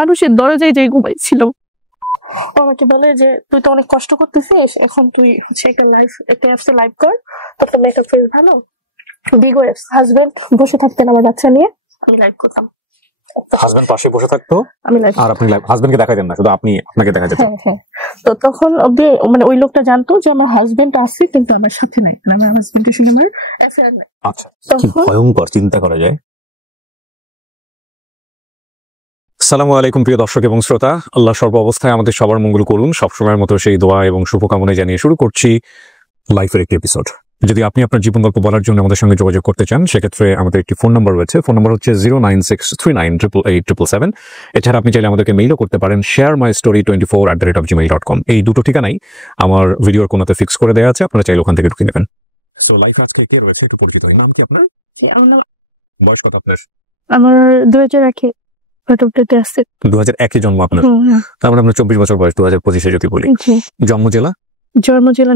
মানুষের দরজায় যে ঘুমাইছিল। আমাকে বলে যে তুই তো অনেক কষ্ট করতেছিস, এখন তুই হচ্ছে একটা অ্যাপসে লাইভ কর, তোর মেকআপ ফেস ভালো। বিগো অ্যাপস। হাজবেন্ড বসে থাকতেন আমার বাচ্চা নিয়ে, আমি লাইভ করতাম। হাজবেন্ড পাশে বসে থাকতো, আমি লাইভ, আর আপনি হাজবেন্ডকে দেখাতেন না, শুধু আপনি আপনাকে দেখা যেত। হ্যাঁ। তো তখন অব্দি মানে ওই লোকটা জানতো যে আমার হাজবেন্ড আছে কিন্তু আমার সাথে নাই, আমার হাজবেন্ডের সঙ্গে আমার অ্যাফেয়ার নাই। আচ্ছা, কি ভয়ঙ্কর চিন্তা করা যায়। আসসালামু আলাইকুম প্রিয় দর্শক এবং শ্রোতা, আল্লাহ সর্ব অবস্থায় আমাদের সবার মঙ্গল করুন। সবসময়ের মতো সেই দোয়া এবং শুভকামনা জানিয়ে শুরু করছি লাইফের একটি এপিসোড। যদি আপনি আপনার জীবন গল্প বলার জন্য আমাদের সঙ্গে যোগাযোগ করতে চান, সেক্ষেত্রে আমাদের একটি ফোন নাম্বার রয়েছে। ফোন নাম্বার হচ্ছে 09639888877। এছাড়া আপনি চাইলে আমাদেরকে মেইলও করতে পারেন sharemystory24@gmail.com। এই দুটো ঠিকানাই আমার ভিডিওর কোনাতে ফিক্স করে দেওয়া আছে, আপনারা চাইলে ওখান থেকে ঢুকে নেবেন। তো লাইফ আজকে কে রয়েছে একটু পরিচিত হই। নাম কি আপনার? আমার নাম, বয়স কত আপনার? আমার 2001-এ ফটোতে আছে। 2001-এ জন্ম আপনার, তার মানে আপনার 24 বছর বয়স 2025-এ যদি বলি। জন্ম জেলা?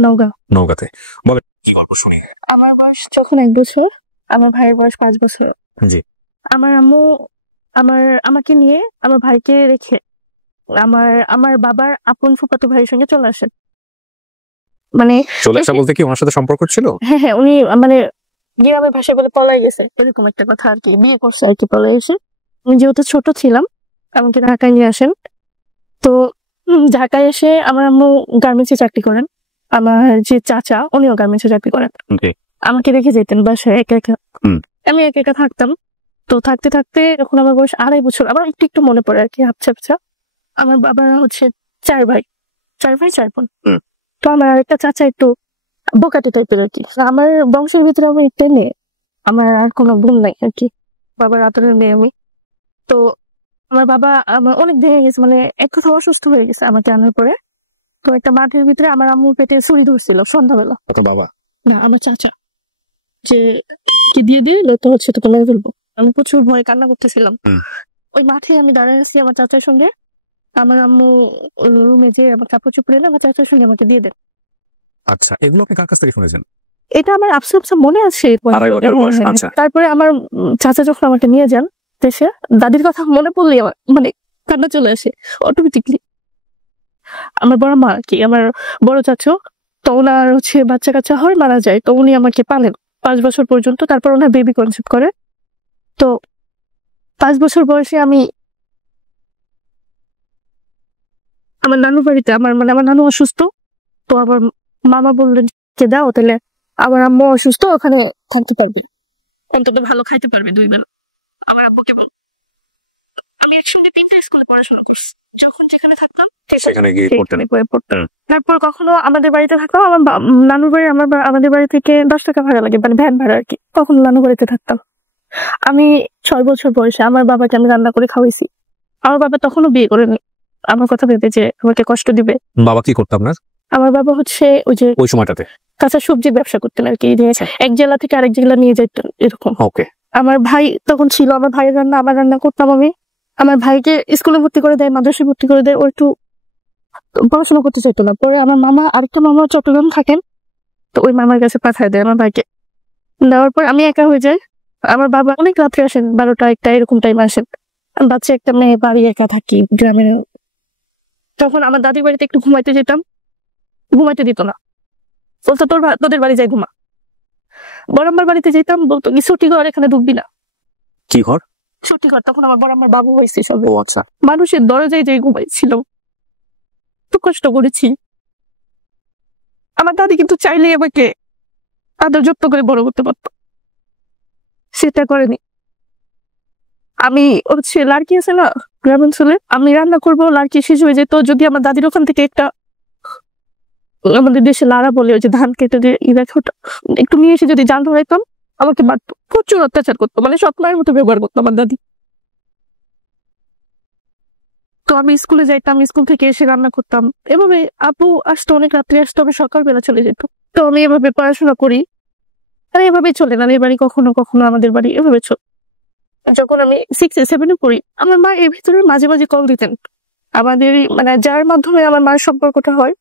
নওগাঁ। নওগাঁতে। বলেন গল্প শুনি। আমার বয়স যখন 1 বছর, আমার ভাইয়ের বয়স 5 বছর। জি। আমার আম্মু আমাকে নিয়ে আমার ভাইকে রেখে আমার বাবার আপন ফুফাতো ভাইয়ের সঙ্গে চলে আসেন। মানে চলে আসা বলতে কি ওনার সাথে সম্পর্ক ছিল? হ্যাঁ, উনি মানে গ্রামের ভাষায় বলে পলাই গেছে, এরকম একটা কথা আর কি। বিয়ে করছে আর কি, পলাই এসে। আমি যেহেতু ছোট ছিলাম আমাকে ঢাকায় নিয়ে আসেন। তো ঢাকায় এসে আমার আম্মু গার্মেন্টসে চাকরি করেন, আমার যে চাচা উনিও গার্মেন্টসে চাকরি করেন। আমাকে রেখে যেতেন বাসায় একা একা। আমি একা একা থাকতাম। তো থাকতে থাকতে এখন আমার বয়স 2.5 বছর, আমার একটু মনে পড়ে আর কি, হাপছা। আমার বাবারা হচ্ছে 4 ভাই 4 বোন। তো আমার আরেকটা চাচা একটু বোকাটি টাইপের আর কি। আমার বংশের ভিতরে আমি একটা মেয়ে, আমার আর কোনো বোন নাই আর কি, বাবার আদরের মেয়ে আমি। তো আমার বাবা আমার অনেক ভেঙে গেছে, মানে এক কথা অসুস্থ হয়ে গেছে আমাকে আনার পরে। তো একটা মাঠের ভিতরে আমার আম্মুর পেটে ছুরি ধরছিল সন্ধ্যাবেলা। বাবা না, আমার চাচা, যে কি দিয়ে তো হচ্ছে তোকে মেরে ফেলবো। আমি প্রচুর ভয়ে কান্না করতেছিলাম। ওই মাঠে আমি দাঁড়ায় আছি আমার চাচার সঙ্গে। আমার আম্মু রুমে যে আমার কাপড় চোপড় এনে আমার চাচার সঙ্গে আমাকে দিয়ে দেন। আচ্ছা, এগুলো আপনি কার কাছ থেকে শুনেছেন? এটা আমার আফসোস মনে আছে। তারপরে আমার চাচা যখন আমাকে নিয়ে যান দেশে, দাদির কথা মনে পড়লেই আমার মানে কান্না চলে আসে অটোমেটিকলি। আমার বড় মা কি, আমার বড় চাচু, তো ওনার হচ্ছে বাচ্চা কাচ্চা হয়, মারা যায়। তো উনি আমাকে পালেন 5 বছর পর্যন্ত। তারপর ওনার বেবি কনসেপ্ট করে। তো 5 বছর বয়সে আমি আমার নানুর বাড়িতে, আমার নানু অসুস্থ। তো আবার মামা বললেন যে দাও, তাহলে আমার আম্মু অসুস্থ, ওখানে থাকতে পারবি, অন্তত ভালো খাইতে পারবে 2 বেলা। আমার আব্বুকে বল। আমি একসঙ্গে 3টা স্কুলে পড়াশোনা করছি, যখন যেখানে থাকতাম সেখানে গিয়ে পড়তেন। তারপর কখনো আমাদের বাড়িতে থাকতাম, আমার নানুর বাড়ি আমাদের বাড়ি থেকে 10 টাকা ভাড়া লাগে, মানে ভ্যান ভাড়া আর কি। কখনো নানুর বাড়িতে থাকতাম। আমি 6 বছর বয়সে আমার বাবাকে আমি রান্না করে খাওয়াইছি। আমার বাবা তখনও বিয়ে করেনি, আমার কথা ভেবে যে আমাকে কষ্ট দিবে। বাবা কি করতো আপনার? আমার বাবা হচ্ছে ওই সময়টাতে কাঁচা সবজির ব্যবসা করতেন আর কি, এক জেলা থেকে আরেক জেলা নিয়ে যেতেন এরকম। ওকে। আমার ভাই তখন ছিল, আমার ভাইয়ের রান্না আমার রান্না করতাম আমি। আমার ভাইকে স্কুলে ভর্তি করে দেয়, মাদ্রাসায় ভর্তি করে দেয়, ও একটু পড়াশোনা করতে চাইতো না। পরে আমার আরেকটা মামা চট্টগ্রাম থাকেন, তো ওই মামার কাছে পাঠায় দেয় আমার ভাইকে। দেওয়ার পর আমি একা হয়ে যাই। আমার বাবা অনেক রাত্রে আসেন, 12টা 1টা এরকম টাইম আসেন। বাচ্চা একটা মেয়ে, বাড়ি একা থাকি গ্রামে। তখন আমার দাদির বাড়িতে একটু ঘুমাইতে যেতাম, ঘুমাইতে দিত না, বলতো তোদের বাড়ি যাই ঘুমা। বড়াম্মার বাড়িতে যেতাম, বলতো কি ছুটি ঘর, এখানে ঢুকবি না। কি ঘর? ছুটি ঘর। তখন আমার বড়াম্মার বাবু হয়েছে সব। আচ্ছা। মানুষের দরজায় যে ঘুমাইছিল, তো কষ্ট করেছি। আমার দাদি কিন্তু চাইলে আমাকে আদর যত্ন করে বড় করতে পারতো, সেটা করেনি। আমি হচ্ছে লাড়কি আছে না গ্রামাঞ্চলে, আমি রান্না করবো, লাড়কি শেষ হয়ে যেত। যদি আমার দাদির ওখান থেকে একটা, আমাদের দেশে লাড়া বলে, ওই যে ধান কেটে দিয়ে একটু নিয়ে এসে যদি জাল ধরাইতাম, আমাকে মারতো, প্রচুর অত্যাচার করতো, মানে সৎ মায়ের মতো ব্যবহার করতো আমার দাদি। তো আমি স্কুলে যাইতাম, স্কুল থেকে এসে রান্না করতাম। এভাবে আপু আসতো, অনেক রাত্রে আসতো, আমি সকালবেলা চলে যেত। তো আমি এভাবে পড়াশোনা করি, আর এভাবে চলে নানির বাড়ি, কখনো কখনো আমাদের বাড়ি, এভাবে চল। যখন আমি 6 7 পড়ি, আমার মা এর ভিতরে মাঝে মাঝে কল দিতেন আমাদের, মানে যার মাধ্যমে আমার মায়ের সম্পর্কটা হয়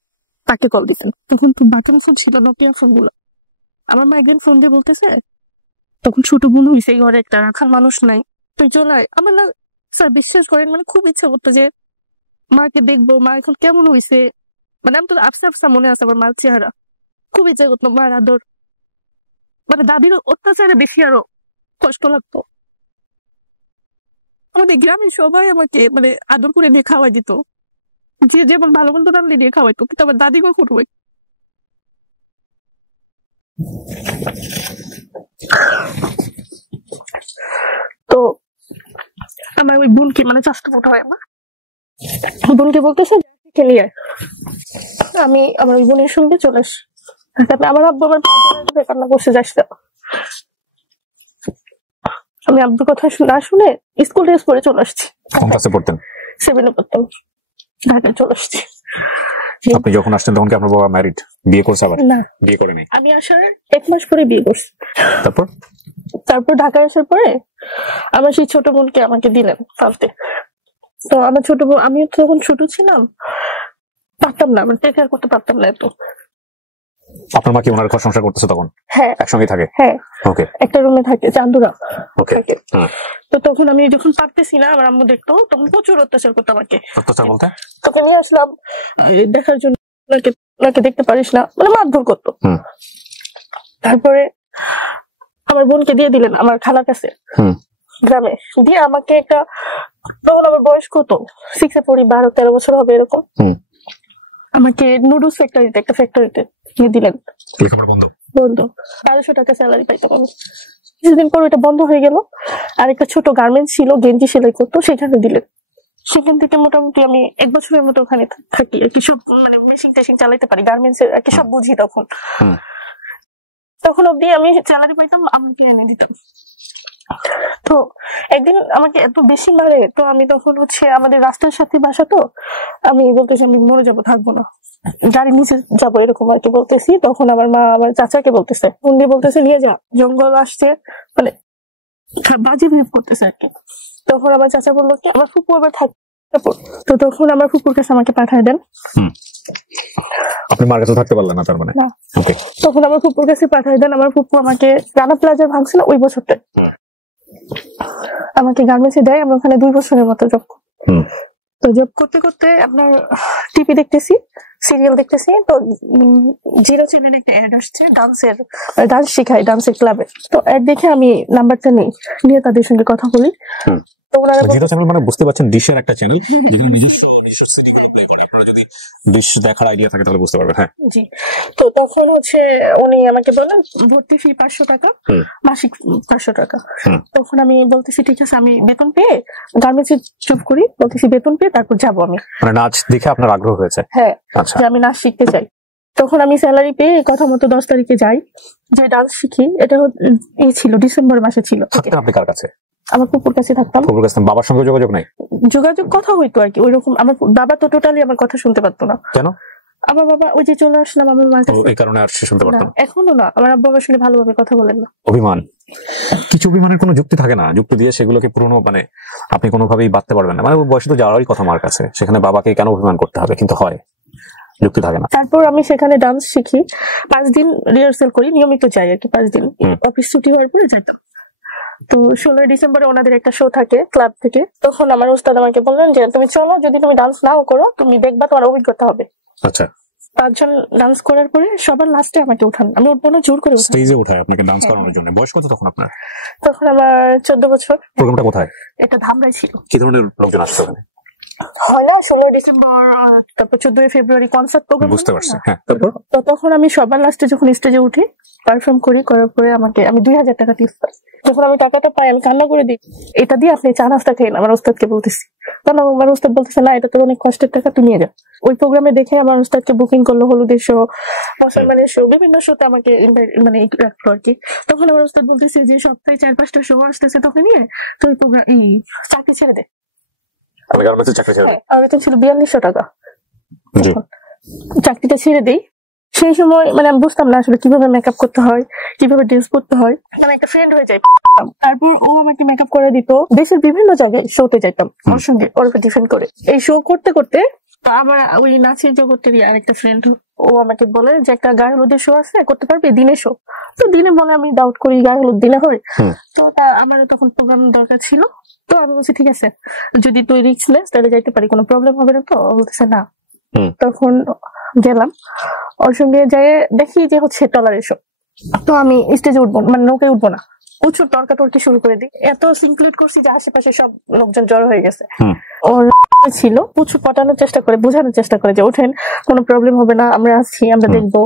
তাকে কল দিতেন। তখন তো বাটন ফোন ছিল, নোকিয়া ফোন গুলো। আমার মা একদিন ফোন দিয়ে বলতেছে, তখন ছোট বোন হয়েছে, ঘরে একটা রাখার মানুষ নাই, তুই চলে আয়। আমার না স্যার বিশ্বাস করেন মানে খুব ইচ্ছা করতো যে মাকে দেখবো, মা এখন কেমন হয়েছে। মানে আমি তো আফসা আফসা মনে আছে আমার মার চেহারা, খুব ইচ্ছা করতো মার আদর। মানে দাদির অত্যাচারে বেশি আরো কষ্ট লাগতো। আমাদের গ্রামে সবাই আমাকে মানে আদর করে নিয়ে খাওয়াই দিত, যে যেমন ভালো মন্দ রান্না নিয়ে খাওয়াইতো, কিন্তু আমার দাদি কখন হয়। তো আমার ওই বোনকে মানে চাষটা মোটা হয়, আমার বোনকে বলতেছে খেলে আয়। আমি আমার ওই বোনের সঙ্গে চলে আসি। তারপরে আমার আব্বু আমার কান্না করছে যাস না। আমি আব্বুর কথা না শুনে স্কুল ড্রেস পরে চলে আসছি। কোন ক্লাসে পড়তেন? 7 পড়তাম, ঢাকায় চলে আসছি। আপনি যখন আসছেন তখন কি আপনার বাবা ম্যারিড, বিয়ে করছে? আবার না, বিয়ে করেনি। আমি আসার 1 মাস পরে বিয়ে করছি। তারপর ঢাকায় আসার পরে আমার সেই ছোট বোনকে আমাকে দিলেন পালতে। তো আমার ছোট বোন, আমি তো যখন ছোট ছিলাম পারতাম না, মানে টেক কেয়ার করতে পারতাম না এত। আপনার মা কি ওনার ঘর সংসার করতেছে তখন? হ্যাঁ, একসঙ্গে থাকে। হ্যাঁ, ওকে, একটা রুমে থাকে, চান্দুরা ওকে। থাকে। তো তখন আমি যখন পারতেছি না, আমার আম্মু দেখতো, তখন প্রচুর অত্যাচার করতো আমাকে। অত্যাচার বলতে? তোকে নিয়ে আসলাম দেখার জন্য, ওনাকে দেখতে পারিস না, মানে মারধর করতো। তারপরে আমার বোনকে দিয়ে দিলেন আমার খালার কাছে গ্রামে, দিয়ে আমাকে একটা, তখন আমার বয়স কত, 6 পড়ি, 12-13 বছর হবে এরকম, আমাকে নুডলস ফ্যাক্টরিতে, একটা ফ্যাক্টরিতে দিয়ে দিলেন। বন্ধ, 1200 টাকা স্যালারি পাইতাম আমি। কিছুদিন পর ওইটা বন্ধ হয়ে গেল। আর একটা ছোট গার্মেন্টস ছিল, গেঞ্জি সেলাই করতো, সেখানে দিলেন। সেখান থেকে মোটামুটি আমি 1 বছরের মতো ওখানে থাকি আর কি। সব মানে মেশিন টেশিন চালাইতে পারি, গার্মেন্টস এর আর কি, সব বুঝি তখন। তখন অব্দি আমি স্যালারি পাইতাম, আমাকে এনে দিতাম। তো একদিন আমাকে এত বেশি মারে, তো আমি তখন আমাদের রাস্তার সাথে বাসা, তো আমি বলতেছি আমি মরে যাবো, থাকবো না, গাড়ির নিচে যাবো, এরকম আর কি বলতেছি। তখন আমার মা আমার চাচাকে বলতেছে, উনি বলতেছে নিয়ে যা, জঙ্গল আসছে, মানে বাজে বিহেভ করতেছে আর কি। তখন আমার চাচা বললো কি আমার ফুপু আবার থাকবে, তো তখন আমার ফুপুর কাছে আমাকে পাঠায় দেন। আপনি মার কাছে থাকতে পারলেন না তার মানে? তখন আমার ফুপুর কাছে পাঠায় দেন। আমার ফুপু আমাকে রানা প্লাজার ভাঙছিল ওই বছরটা, আমাকে গার্মেন্টসে দেয়। আমরা ওখানে 2 বছরের মতো জব। তো জব করতে করতে আপনার টিভি দেখতেছি, সিরিয়াল দেখতেছি, তো জিরো চ্যানেলে একটা অ্যাড আসছে ডান্সের, ডান্স শেখায় ডান্সের ক্লাবে। তো অ্যাড দেখে আমি নাম্বারটা নিয়ে তাদের সঙ্গে কথা বলি। তো ওনারা জিরো চ্যানেল মানে বুঝতে পারছেন, ডিশের একটা চ্যানেল, যেখানে নিজস্ব সিনেমা প্লে করে। আপনারা যদি ডিশ দেখার আইডিয়া থাকে তাহলে বুঝতে পারবেন। হ্যাঁ, জি। তো তখন উনি আমাকে বললেন ভর্তি ফি 500 টাকা, মাসিক 500 টাকা। তখন আমি বলতেছি ঠিক আছে, আমি বেতন পেয়ে গার্মেন্টসে জব করি, বলতেছি বেতন পেয়ে তারপর যাবো আমি। মানে নাচ দেখে আপনার আগ্রহ হয়েছে? হ্যাঁ, যে আমি নাচ শিখতে চাই। তখন আমি স্যালারি পেয়ে কথা মতো 10 তারিখে যাই, যে ডান্স শিখি। এটা এই ছিল ডিসেম্বর মাসে ছিল। আপনি কার কাছে? আমার ফুপুর কাছে থাকতাম। বাবার সঙ্গে যোগাযোগ নাই? যোগাযোগ কথা হইতো আর কি ওইরকম। আমার বাবা তো টোটালি আমার কথা শুনতে পারতো না। কেন? আমার বাবা ওই যে চলে আসলাম আমার মার কাছে, এই কারণে আর শুনতে পারতো না? এখনো না, আমার আব্বা আমার সঙ্গে ভালোভাবে কথা বলেন না। অভিমান, কিছু অভিমানের কোনো যুক্তি থাকে না, যুক্তি দিয়ে সেগুলোকে পুরনো মানে আপনি কোনোভাবেই বাঁধতে পারবেন না। মানে বয়সে তো যাওয়ারই কথা মার কাছে, সেখানে বাবাকে কেন অভিমান করতে হবে? কিন্তু হয়, যুক্তি থাকে না। তারপর আমি সেখানে ডান্স শিখি, 5 দিন রিহার্সাল করি, নিয়মিত যাই আর কি। 5 দিন অফিস ছুটি হওয়ার পরে যেতাম। তো 16 ডিসেম্বরে ওনাদের একটা শো থাকে ক্লাব থেকে। তখন আমার উস্তাদ আমাকে বললেন যে তুমি চলো, যদি তুমি ডান্স নাও করো, তুমি দেখবা তোমার অভিজ্ঞতা হবে। আচ্ছা। 5 জন ডান্স করার পরে সবার লাস্টে আমাকে উঠান, আমি উঠবো না, জোর করে স্টেজে উঠায় আপনাকে ডান্স করানোর জন্য। বয়স কত তখন আপনার? তখন আমার 14 বছর। প্রোগ্রামটা কোথায়? এটা ধামরাই ছিল। কি ধরনের লোকজন আসছে ওখানে? হয় না 16 ডিসেম্বর, তারপর 14 ফেব্রুয়ারি কনসার্ট প্রোগ্রাম। বুঝতে পারছি, হ্যাঁ। তো তখন আমি সবার লাস্টে যখন স্টেজে উঠি, পারফর্ম করার পরে আমি 2000 টাকা টিপস পাই। যখন আমি টাকাটা পাই আমি কান্না করে দিই, এটা দিয়ে আপনি চা নাস্তা খেয়ে, আমার ওস্তাদকে বলতেছি। কারণ আমার ওস্তাদ বলতেছে না, এটা তোর অনেক কষ্টের টাকা, তুই নিয়ে যা। ওই প্রোগ্রামে দেখে আমার ওস্তাদকে বুকিং করলো, হলুদের শো, মুসলমানের শো, বিভিন্ন শোতে আমাকে মানে রাখলো আর কি। তখন আমার ওস্তাদ বলতেছে যে সপ্তাহে 4-5টা শো আসতেছে, তোকে নিয়ে তোর প্রোগ্রাম চাকরি ছেড়ে দে। বেতন ছিল 4200 টাকা। চাকরিটা ছেড়ে দেই। সেই সময় মানে আমি বুঝতাম না আসলে কিভাবে মেকআপ করতে হয়, কিভাবে ড্রেস করতে হয়। মানে একটা ফ্রেন্ড হয়ে যায়। তারপর ও আমাকে মেকআপ করে দিত, দেশের বিভিন্ন জায়গায় শোতে যেতাম ওর সঙ্গে, ওর উপর ডিফেন্ড করে। এই শো করতে করতে তো আমার ওই নাচের জগতেরই আরেকটা ফ্রেন্ড, ও আমাকে বলে যে একটা গায়ে হলুদের শো আছে, করতে পারবি দিনের শো। তো দিনে বলে আমি ডাউট করি গায়ে হলুদ দিলে হয়। তো তা আমারও তখন প্রোগ্রাম দরকার ছিল, তো আমি বলছি ঠিক আছে যদি তুই রিস্ক নেস তাহলে যাইতে পারি, কোনো প্রবলেম হবে না তো? ও বলতেছে না। তখন গেলাম, ওর সঙ্গে যাই দেখি যে হচ্ছে টলার এসব। তো আমি স্টেজে উঠবো, মানে নৌকায় উঠবো না, প্রচুর তর্কাতর্কি শুরু করে দিই, এত সিনক্লুড করছি যে আশেপাশে সব লোকজন জড়ো হয়ে গেছে। ওর ছিল প্রচুর পটানোর চেষ্টা করে, বোঝানোর চেষ্টা করে যে ওঠেন, কোনো প্রবলেম হবে না, আমরা আছি, আমরা দেখবো।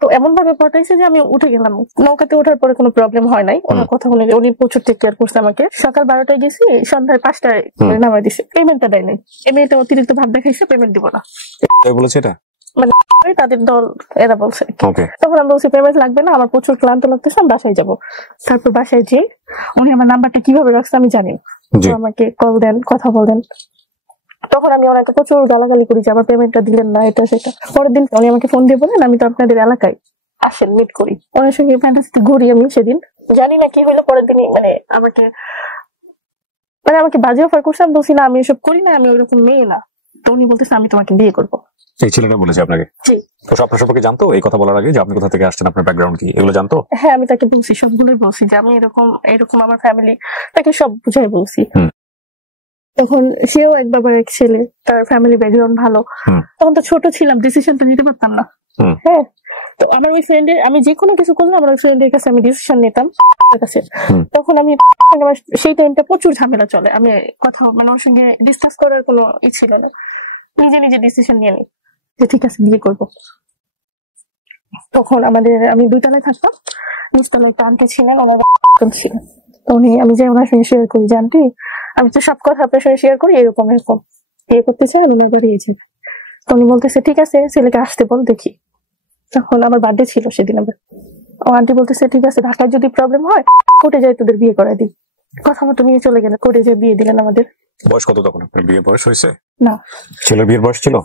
তো এমন ভাবে পটাইছে যে আমি উঠে গেলাম। নৌকাতে ওঠার পরে কোনো প্রবলেম হয় নাই, ওনার কথা শুনে উনি প্রচুর টেক কেয়ার করছে আমাকে। সকাল 12টায় গেছি, সন্ধ্যায় 5টায় নামাই দিছে। পেমেন্টটা দেয় নাই, এই মেয়েটা অতিরিক্ত ভাব দেখাইছে, পেমেন্ট দিব না বলেছে এটা, মানে তাদের দল এরা বলছে। তখন আমি বলছি পেমেন্ট লাগবে না, আমার প্রচুর ক্লান্ত লাগতেছে, আমি বাসায় যাবো। তারপর বাসায় যেয়ে উনি আমার নাম্বারটা কিভাবে রাখছে আমি জানি, আমাকে কল দেন, কথা বলেন। তখন আমি ওনাকে প্রচুর গালাগালি করি যে আমার পেমেন্টটা দিলেন না, এটা সেটা। পরের দিন উনি আমাকে ফোন দিয়ে বলেন আমি তো আপনাদের এলাকায়, আসেন মিট করি। ওনার সঙ্গে ফ্যান্টাসিতে ঘুরি আমি সেদিন, জানি না কি হইলো। পরের দিনই আমাকে বাজে অফার করছে। আমি বলছি না আমি এসব করি না, আমি ওইরকম মেয়ে না। তো উনি বলতেছে আমি তোমাকে বিয়ে করবো। এই ছেলেটা বলেছে আপনাকে? জি। তো আপনার সম্পর্কে জানতো এই কথা বলার আগে যে আপনি কোথা থেকে আসছেন, আপনার ব্যাকগ্রাউন্ড কি, এগুলো জানতো? হ্যাঁ, আমি তাকে বলছি, সবগুলোই বলছি যে আমি এরকম আমার ফ্যামিলি, তাকে সব বুঝাই বলছি। তখন সেও এক বাবার এক ছেলে, তার ফ্যামিলি ব্যাকগ্রাউন্ড ভালো। তখন তো ছোট ছিলাম, ডিসিশন তো নিতে পারতাম না। হ্যাঁ, তো আমার ওই ফ্রেন্ডের, আমি যে কোনো কিছু করলাম আমার ওই ফ্রেন্ডের কাছে আমি ডিসিশন নিতাম কাছে। তখন আমি সেই টাইমটা প্রচুর ঝামেলা চলে, আমি কথা ওর সঙ্গে ডিসকাস করার কোনো ই ছিল না, নিজে নিজে ডিসিশন নিয়ে নিই যে ঠিক আছে বিয়ে করবো। তখন আমি 2 তলায় থাকতাম, নিচতলায় একটা আন্টি ছিলেন, ওনার ছিলেন। তো আমি যে ওনার সঙ্গে শেয়ার করি যে আন্টি আমি তো সব কথা আপনার সঙ্গে শেয়ার করি, এরকম বিয়ে করতে চান, ওনার বাড়ি এই যে। তো উনি বলতেছে ঠিক আছে ছেলেকে আসতে বল দেখি। তখন আমার বার্থডে ছিল সেদিন, ও আন্টি বলতেছে ঠিক আছে ঢাকায় যদি প্রবলেম হয় কোর্টে যাই তোদের বিয়ে করাই দিই। কথা মতো নিয়ে চলে গেলেন, কোর্টে যেয়ে বিয়ে দিলেন আমাদের। বয়স কত তখন? আপনার বিয়ে বয়স হয়েছে? না, ছেলের বিয়ের বয়স ছিল?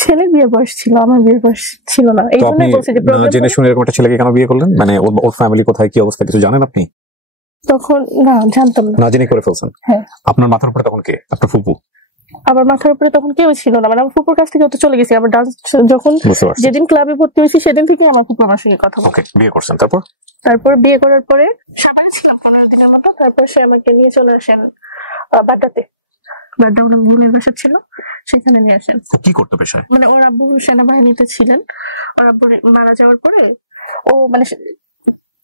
ছেলের বিয়ের বয়স ছিল, আমার বিয়ের বয়স ছিল না। এই জন্যই বলছি যে জেনে শুনে এরকম একটা ছেলেকে কেন বিয়ে করলেন? মানে ওর ফ্যামিলি কোথায়, কি অবস্থা কিছু জানেন আপনি? তখন না, জানতাম না। না জেনে করে ফেলছেন? হ্যাঁ। আপনার মাথার উপরে তখন কে? আপনার ফুপু? আমার মাথার উপরে তখন কেউ ছিল না, মানে আমার ফুপুর কাছ থেকে তো চলে গেছি। আমার ডান্স যখন যেদিন ক্লাবে ভর্তি হয়েছি সেদিন থেকে আমার ফুপু আমার সঙ্গে কথা বলে। বিয়ে করছেন? তারপর বিয়ে করার পরে সবাই ছিলাম 15 দিনের মতো। তারপর সে আমাকে নিয়ে চলে আসেন বাড্ডাতে। বাড্ডা ওনার বোনের বাসা ছিল, সেখানে নিয়ে আসেন। কি করতে পেশায়? মানে ওর আব্বু সেনাবাহিনীতে ছিলেন, ওর আব্বু মারা যাওয়ার পরে ও মানে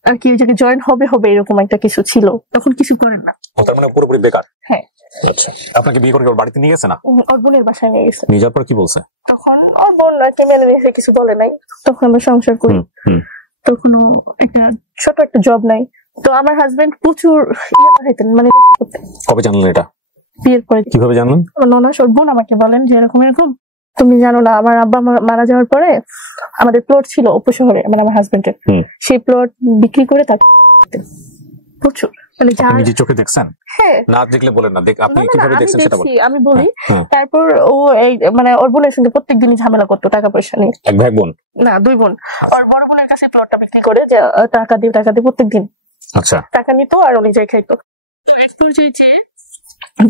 আর কি ওই জায়গায় জয়েন হবে এরকম একটা কিছু ছিল, তখন কিছু করেন না। তার মানে পুরোপুরি বেকার? হ্যাঁ। আচ্ছা, আপনাকে বিয়ে করে ওর বাড়িতে নিয়ে গেছে? না, ওর বোনের বাসায় নিয়ে গেছে। নিয়ে যাওয়ার পর কি বলছে? তখন ওর বোন নাকি মেনে নিয়েছে, কিছু বলে নাই। তখন আমরা সংসার করি। তখন একটা ছোট একটা জব নাই। তো আমার হাজবেন্ড প্রচুর পাঠাইতেন, মানে কবে জানলেন এটা? বিয়ের পরে। কিভাবে জানলেন? ননাস ওর বোন আমাকে বলেন যে এরকম তুমি জানো না আমার আব্বা মারা যাওয়ার পরে আমাদের প্লট ছিল উপশহরে, মানে আমার হাজবেন্ডের, সেই প্লট বিক্রি করে তাকে প্রচুর, মানে আপনি নিজে চোখে দেখছেন? হ্যাঁ। না দেখলে বলেন না, আপনি কিভাবে দেখছেন সেটা বলুন। আমি বলি। তারপর ও এই মানে ওর বোনের সঙ্গে প্রত্যেকদিনই ঝামেলা করতো টাকা পয়সা নিয়ে। এক ভাই বোন? না, 2 বোন। ওর বড় বোনের কাছে প্লটটা বিক্রি করে যে টাকা দিয়ে প্রত্যেকদিন আচ্ছা টাকা নিত আর উনি যাই খাইতো।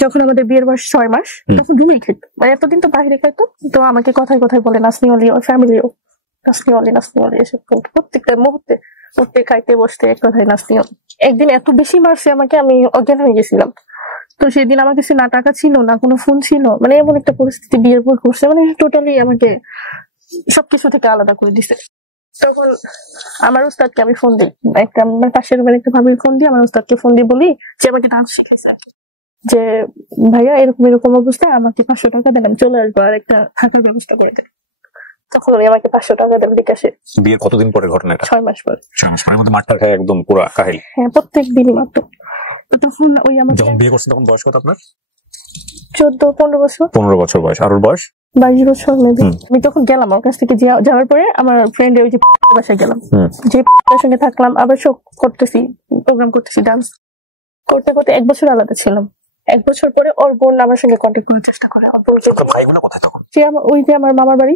যখন আমাদের বিয়ের বয়স 6 মাস, তখন রুমেই খেত, মানে এতদিন তো বাইরে খাইতো। তো আমাকে কথায় কথায় বলে নাসনি অলি, ওর ফ্যামিলিও নাসনি অলি এসব প্রত্যেকটা মুহূর্তে উঠতে খাইতে বসতে এক কথায় নাসনি অলি। একদিন এত বেশি মারছে আমাকে, আমি অজ্ঞান হয়ে গেছিলাম। তো সেদিন আমার কাছে না টাকা ছিল না কোনো ফোন ছিল, মানে এমন একটা পরিস্থিতি বিয়ের পর করছে, মানে টোটালি আমাকে সবকিছু থেকে আলাদা করে দিছে। তখন আমার উস্তাদকে আমি ফোন দিই, আমার পাশের রুমের একটা ভাবির ফোন দিই, আমার উস্তাদকে ফোন দিয়ে বলি যে আমাকে ডান্স শিখেছে, যে ভাইয়া এরকম অবস্থায় আমাকে 500 টাকা দেন, আমি চলে আসবো, আর একটা থাকার ব্যবস্থা করে দেন। তখন উনি আমাকে 500 টাকা দেন বিকাশে। বিয়ের কতদিন পরে ঘটনা এটা? 6 মাস পরে। 6 মাস পরে মধ্যে মারটা খায় একদম পুরো কাহিল। হ্যাঁ, প্রত্যেক দিনই মারতো। তখন ওই আমার যখন বিয়ে করছেন তখন বয়স কত আপনার? 14-15 বছর। 15 বছর বয়স। আর ওর বয়স 22 বছর মেবি। আমি তখন গেলাম ওর কাছ থেকে যাওয়ার পরে আমার ফ্রেন্ড ওই যে বাসায় গেলাম, যে সঙ্গে থাকলাম, আবার শো করতেছি, প্রোগ্রাম করতেছি, ডান্স করতে করতে 1 বছর আলাদা ছিলাম। 1 বছর পরে ওর বোন আমার সঙ্গে কন্ট্যাক্ট করার চেষ্টা করে। ওর বোনকে ভাইগুলো কোথায় তখন? সে ওই যে আমার মামার বাড়ি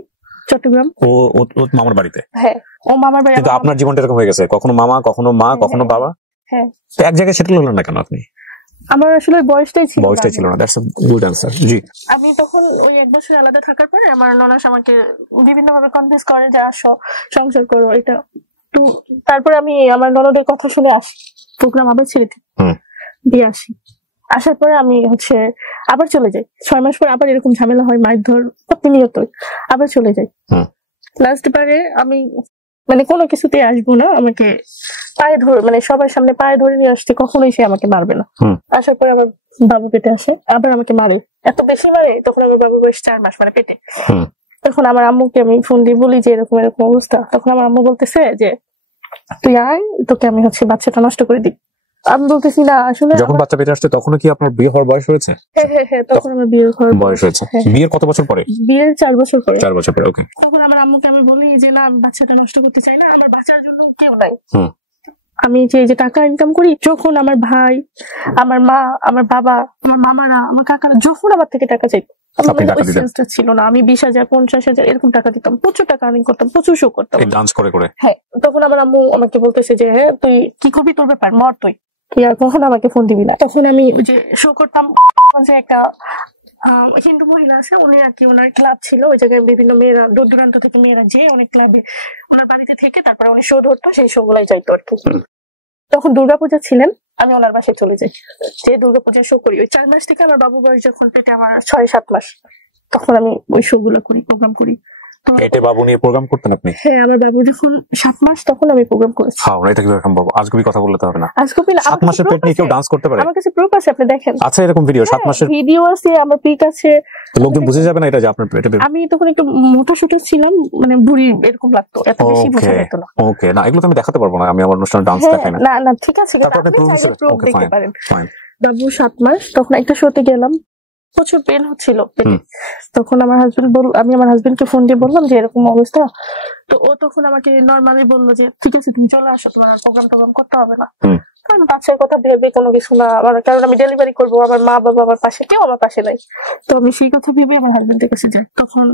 চট্টগ্রাম। ও মামার বাড়িতে? হ্যাঁ, ও মামার বাড়ি। কিন্তু আপনার জীবনটা এরকম হয়ে গেছে, কখনো মামা, কখনো মা, কখনো বাবা। হ্যাঁ, তো এক জায়গায় সেটেল হলেন না কেন আপনি? আমার আসলে বয়সটাই ছিল না। That's a good answer. জি। আমি তখন ওই 1 বছর আলাদা থাকার পরে আমার ননাস আমাকে বিভিন্ন ভাবে কনভিন্স করে যে আসো সংসার করো, এটা তো তারপরে আমি আমার ননদের কথা শুনে আসি, প্রোগ্রাম আবার ছেড়ে দিই, দিয়ে আসি। আসার পরে আমি আবার চলে যাই। 6 মাস পর আবার এরকম ঝামেলা হয়, মারধর প্রতিনিয়ত, আবার চলে যাই। লাস্ট বারে আমি মানে কোনো কিছুতে আসবো না, আমাকে পায়ে ধরে মানে সবার সামনে পায়ে ধরে নিয়ে আসছে, কখনোই সে আমাকে মারবে না। আসার পর আমার বাবু পেটে আসে, আবার আমাকে মারে, এত বেশি মারে। তখন আমার বাবুর বয়স 4 মাস, মানে পেটে। তখন আমার আম্মুকে আমি ফোন দিয়ে বলি যে এরকম এরকম অবস্থা। তখন আমার আম্মু বলতেছে যে তুই আয়, তোকে আমি বাচ্চাটা নষ্ট করে দিই। আমি বলতেছি না, আসলে যখন বাচ্চা পেটে আসছে তখনও কি আপনার বিয়ে হওয়ার বয়স হয়েছে? হ্যাঁ, তখন আমার বিয়ের বয়স হয়েছে। বিয়ের কত বছর পরে? বিয়ের 4 বছর পরে। 4 বছর পরে, ওকে। তখন আমার আম্মুকে আমি বলি যে না, আমি বাচ্চাটা নষ্ট করতে চাই না, আমার বাচ্চার জন্য কেউ নাই। আমি যে টাকা ইনকাম করি, যখন আমার ভাই, আমার মা, আমার বাবা, আমার মামারা, আমার কাকারা যখন আমার থেকে টাকা চাইতো, ছিল না, আমি 20,000 50,000 এরকম টাকা দিতাম, প্রচুর টাকা আর্নিং করতাম, প্রচুর শো করতাম ডান্স করে করে। হ্যাঁ, তখন আমার আম্মু আমাকে বলতেছে যে হ্যাঁ তুই কি করবি, তোর ব্যাপার, মর তুই আর কখনো আমাকে ফোন দিবি না। তখন আমি যে শো করতাম, যে একটা হিন্দু মহিলা আছে, উনি আর কি, ওনার ক্লাব ছিল, ওই জায়গায় বিভিন্ন মেয়েরা দূর দূরান্ত থেকে মেয়েরা যে অনেক ক্লাবে ওনার বাড়িতে থেকে তারপরে উনি শো ধরতো, সেই শো গুলাই যাইতো আর কি। তখন দুর্গাপূজা ছিলেন, আমি ওনার বাসায় চলে যাই, যে দুর্গাপূজার শো করি। ওই 4 মাস থেকে আমার বাবু বয়স যখন পেটে আমার 6-7 মাস, তখন আমি ওই শো গুলো করি, প্রোগ্রাম করি। পেটে বাবু নিয়ে প্রোগ্রাম করতেন আপনি? হ্যাঁ, আমার বাবু যখন 7 মাস তখন আমি প্রোগ্রাম করেছি। হ্যাঁ, এটা কি সম্ভব? আজকে কথা বলতে হবে না। আজকে 7 মাসের পেট নিয়ে কেউ ডান্স করতে পারে? আমার কাছে প্রুফ আছে, আপনি দেখেন। আচ্ছা, এরকম ভিডিও 7 মাসের ভিডিও আছে, আমার পিক আছে। লোকজন বুঝে যাবে না এটা যে আপনার পেটে? আমি তখন একটু মোটা সোটা ছিলাম, মানে বুড়ি এরকম লাগতো, এত বেশি বোঝা যেত না। ওকে, না এগুলো তো আমি দেখাতে পারবো না, আমি আমার অনুষ্ঠানে ডান্স দেখাই না। না ঠিক আছে, আপনি চাইলে প্রুফ দেখতে পারেন। বাবু 7 মাস, তখন একটা শোতে গেলাম, প্রচুর পেন হচ্ছিল। তখন আমার আমি আমার হাজবেন্ডকে ফোন দিয়ে বললাম যে এরকম অবস্থা। তো ও তখন আমাকে নর্মালি বললো যে ঠিক আছে তুমি চলে আসো, তোমার প্রোগ্রাম টোগ্রাম করতে হবে না। কারণ বাচ্চার কথা ভেবে কোনো কিছু না, কারণ আমি ডেলিভারি করবো, আমার মা বাবা আমার পাশে, কেউ আমার পাশে নাই। তো আমি সেই কথা ভেবে আমার হাজবেন্ডের কাছে যাই। তখন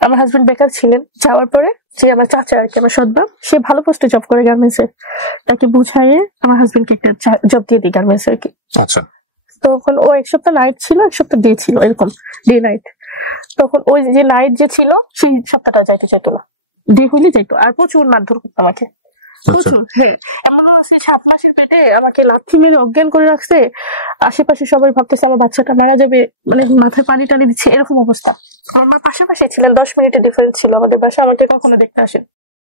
আমার হাজবেন্ড বেকার ছিলেন, যাওয়ার পরে যে আমার চাচা আর কি, আমার সৎবাপ, সে ভালো পোস্টে জব করে গার্মেন্টসে, তাকে বুঝাইয়ে আমার হাজবেন্ডকে একটা জব দিয়ে দিই গার্মেন্টসে আর কি। আচ্ছা। তখন ও 1 সপ্তাহ নাইট ছিল, 1 সপ্তাহ ডে ছিল, এরকম ডে নাইট। তখন ওই যে নাইট যে ছিল, সেই সপ্তাহটা যাইতে চাইতো না, ডে হইলে যাইতো। আর প্রচুর মারধর করতো আমাকে, প্রচুর। হ্যাঁ, এমন আছে 7 মাসের পেটে আমাকে লাথি মেরে অজ্ঞান করে রাখছে। আশেপাশে সবাই ভাবতেছে আমার বাচ্চাটা মারা যাবে, মানে মাথায় পানি টানি দিচ্ছে, এরকম অবস্থা। আমার মা পাশাপাশি ছিলেন, 10 মিনিটের ডিফারেন্স ছিল আমাদের বাসা, আমাকে কখনো দেখতে আসেন।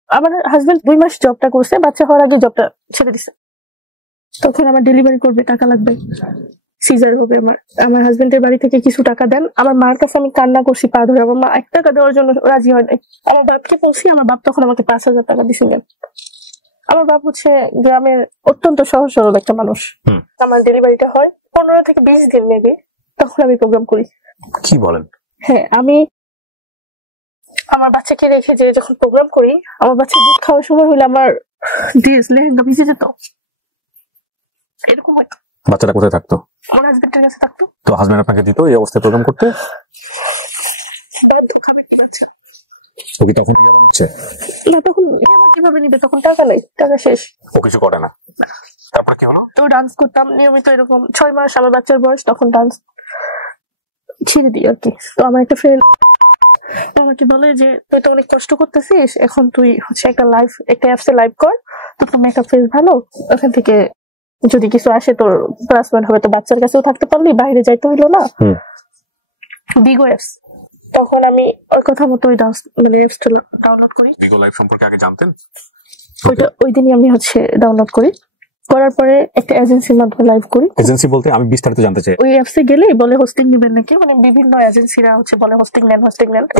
আমার হাজবেন্ড 2 মাস জবটা করছে, বাচ্চা হওয়ার আগে জবটা ছেড়ে দিছে। তখন আমার ডেলিভারি করবে, টাকা লাগবে, সিজার হবে। আমার হাজবেন্ডের বাড়ি থেকে কিছু টাকা দেন। আমার মার কাছে আমি কান্না করছি পা ধরে, আমার মা 1 টাকা দেওয়ার জন্য রাজি হয় নাই। আমার বাপকে বলছি, আমার বাপ তখন আমাকে 5,000 টাকা দিয়েছিলেন। আমার বাপ গ্রামের অত্যন্ত সহজ সরল একটা মানুষ। আমার ডেলিভারিটা হয় 15 থেকে 20 দিন মেবি, তখন আমি প্রোগ্রাম করি। কি বলেন? হ্যাঁ, আমি আমার বাচ্চাকে রেখে যে যখন প্রোগ্রাম করি, আমার বাচ্চা দুধ খাওয়ার সময় হলে আমার ড্রেস লেহেঙ্গা ভিজে যেত, এরকম হয়তো। বাচ্চাটা কোথায় থাকতো? আমার হাজবেন্ডের কাছে থাকতো। তো হাজবেন্ড আপনাকে দিত এই অবস্থায় প্রোগ্রাম করতে? ও কি তখন ইয়াবা নিচ্ছে? না, তখন ইয়াবা কিভাবে নিবে, তখন টাকা নাই, টাকা শেষ। ও কিছু করে না। তারপর কি হলো? তো ডান্স করতাম নিয়মিত, এরকম 6 মাস আমার বাচ্চার বয়স, তখন ডান্স ছেড়ে দিই আর কি। তো আমার একটা ফ্রেন্ড আমাকে বলে যে তুই তো অনেক কষ্ট করতেছিস, এখন তুই একটা অ্যাপসে লাইভ কর, তো তোর মেকআপ ফেস ভালো, ওখান থেকে যদি কিছু আসে তোর প্লাস পয়েন্ট হবে, তো বাচ্চার কাছেও থাকতে পারলি, বাইরে যাইতে হইলো না। বিগো অ্যাপস। তখন আমি ওর কথা মতো ওই অ্যাপসটা ডাউনলোড করি। বিগো লাইভ সম্পর্কে আগে জানতেন? ওই দিনই আমি ডাউনলোড করি, করার পরে একটা এজেন্সির মাধ্যমে লাইভ করি। এজেন্সি বলতে আমি বিস্তারিত জানতে চাই। ওই অ্যাপসে গেলে বলে হোস্টিং নেবেন নাকি, মানে বিভিন্ন এজেন্সিরা বলে হোস্টিং নেন।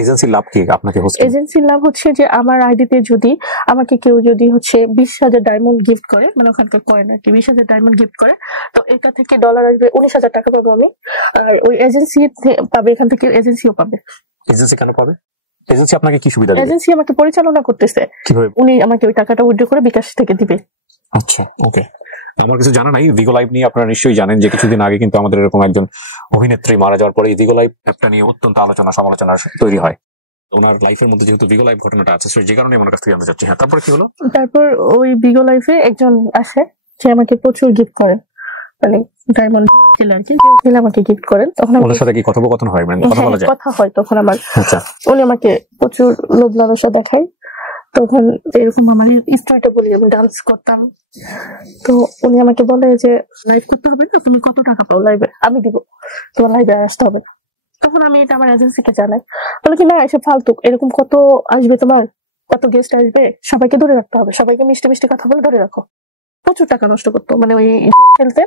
এজেন্সির লাভ কি আপনাকে? এজেন্সির লাভ যে আমার আইডিতে যদি আমাকে কেউ যদি 20,000 ডায়মন্ড গিফট করে, মানে ওখানকার কয়েন আর কি, 20,000 ডায়মন্ড গিফট করে, তো এটা থেকে ডলার আসবে 19,000 টাকা পাবো আমি। আর ওই এজেন্সি পাবে, এখান থেকে এজেন্সিও পাবে। এজেন্সি কেন পাবে? এজেন্সি আপনাকে কি সুবিধা দেবে? এজেন্সি আমাকে পরিচালনা করতেছে, কিভাবে? উনি আমাকে ওই টাকাটা উইথড্র করে বিকাশ থেকে দিবে। আচ্ছা, ওকে। আমার কিছু জানা নাই ভিগো লাইভ নিয়ে। আপনারা নিশ্চয়ই জানেন যে কিছুদিন আগে কিন্তু আমাদের এরকম একজন অভিনেত্রী মারা যাওয়ার পরে ভিগো লাইভ অ্যাপটা নিয়ে অত্যন্ত আলোচনা সমালোচনা তৈরি হয়। ওনার লাইফের মধ্যে যেহেতু ভিগো লাইভ ঘটনাটা আছে, যে কারণে আমার কাছ থেকে জানতে চাচ্ছি। হ্যাঁ, তারপরে কি হলো? তারপর ওই ভিগো লাইভে একজন আসে, যে আমাকে প্রচুর গিফট করেন, মানে ডায়মন্ড খেলে আর কি, আমাকে গিফট করেন। তখন ওনার সাথে কি কথোপকথন হয়, মানে কথা বলা যায়? কথা হয় তখন আমার। উনি আমাকে প্রচুর লোভ লালসা দেখায়, তখন এরকম আমার স্টোরিটা বলি আমি ডান্স করতাম। তো উনি আমাকে বলে যে লাইভ করতে হবে না, তুমি কত টাকা পাও লাইভে, আমি দিব, তোমার লাইভে আসতে হবে না। তখন আমি এটা আমার এজেন্সিকে জানাই, বলে কি না এসব ফালতু, এরকম কত আসবে তোমার, কত গেস্ট আসবে, সবাইকে ধরে রাখতে হবে, সবাইকে মিষ্টি মিষ্টি কথা বলে ধরে রাখো। প্রচুর টাকা নষ্ট করতো, মানে ওই খেলতে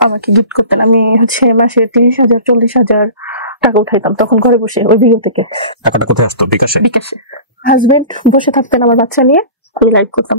আমাকে গিফট করতেন। আমি হচ্ছে মাসে 30,000 40,000 টাকা উঠাইতাম তখন ঘরে বসে ওই ভিডিও থেকে। টাকাটা কোথায় আসতো? বিকাশে? বিকাশে। হাজবেন্ড বসে থাকতেন আমার বাচ্চা নিয়ে, আমি লাইভ করতাম।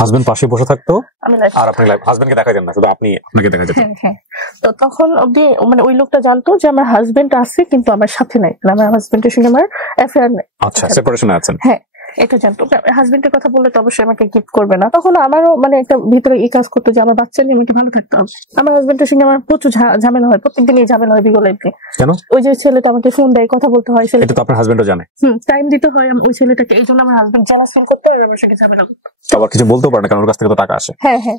হাজবেন্ড পাশে বসে থাকতো আমি লাইভ, আর আপনি লাইভ, হাজবেন্ডকে দেখাই দেন না, শুধু আপনি আপনাকে দেখা যেত। হ্যাঁ হ্যাঁ। তো তখন অব্দি মানে ওই লোকটা জানতো যে আমার হাজবেন্ড আছে কিন্তু আমার সাথে নাই, মানে আমার হাজবেন্ডের সঙ্গে আমার অ্যাফেয়ার নাই। আচ্ছা, সেপারেশনে আছেন। হ্যাঁ, এটা জানতো। হাজবেন্ডের কথা বললে তো অবশ্যই আমাকে গিফট করবে না। তখন আমারও মানে একটা ভিতরে এই কাজ করতো যে আমার বাচ্চা নিয়ে আমাকে ভালো থাকতে হবে। আমার হাজবেন্ডের সঙ্গে আমার প্রচুর ঝামেলা হয়, প্রত্যেকদিনই ঝামেলা হয় বিগো লাইফে। কেন? ওই যে ছেলেটা আমাকে ফোন দেয়, কথা বলতে হয়, এটা তো আপনার হাজবেন্ডও জানে। টাইম দিতে হয় ওই ছেলেটাকে, এই জন্য আমার হাজবেন্ড জেলাস ফিল করতে আর আমার সঙ্গে ঝামেলা করতো। আবার কিছু বলতেও পারে না কারণ ওর কাছ থেকে তো টাকা আসে। হ্যাঁ হ্যাঁ।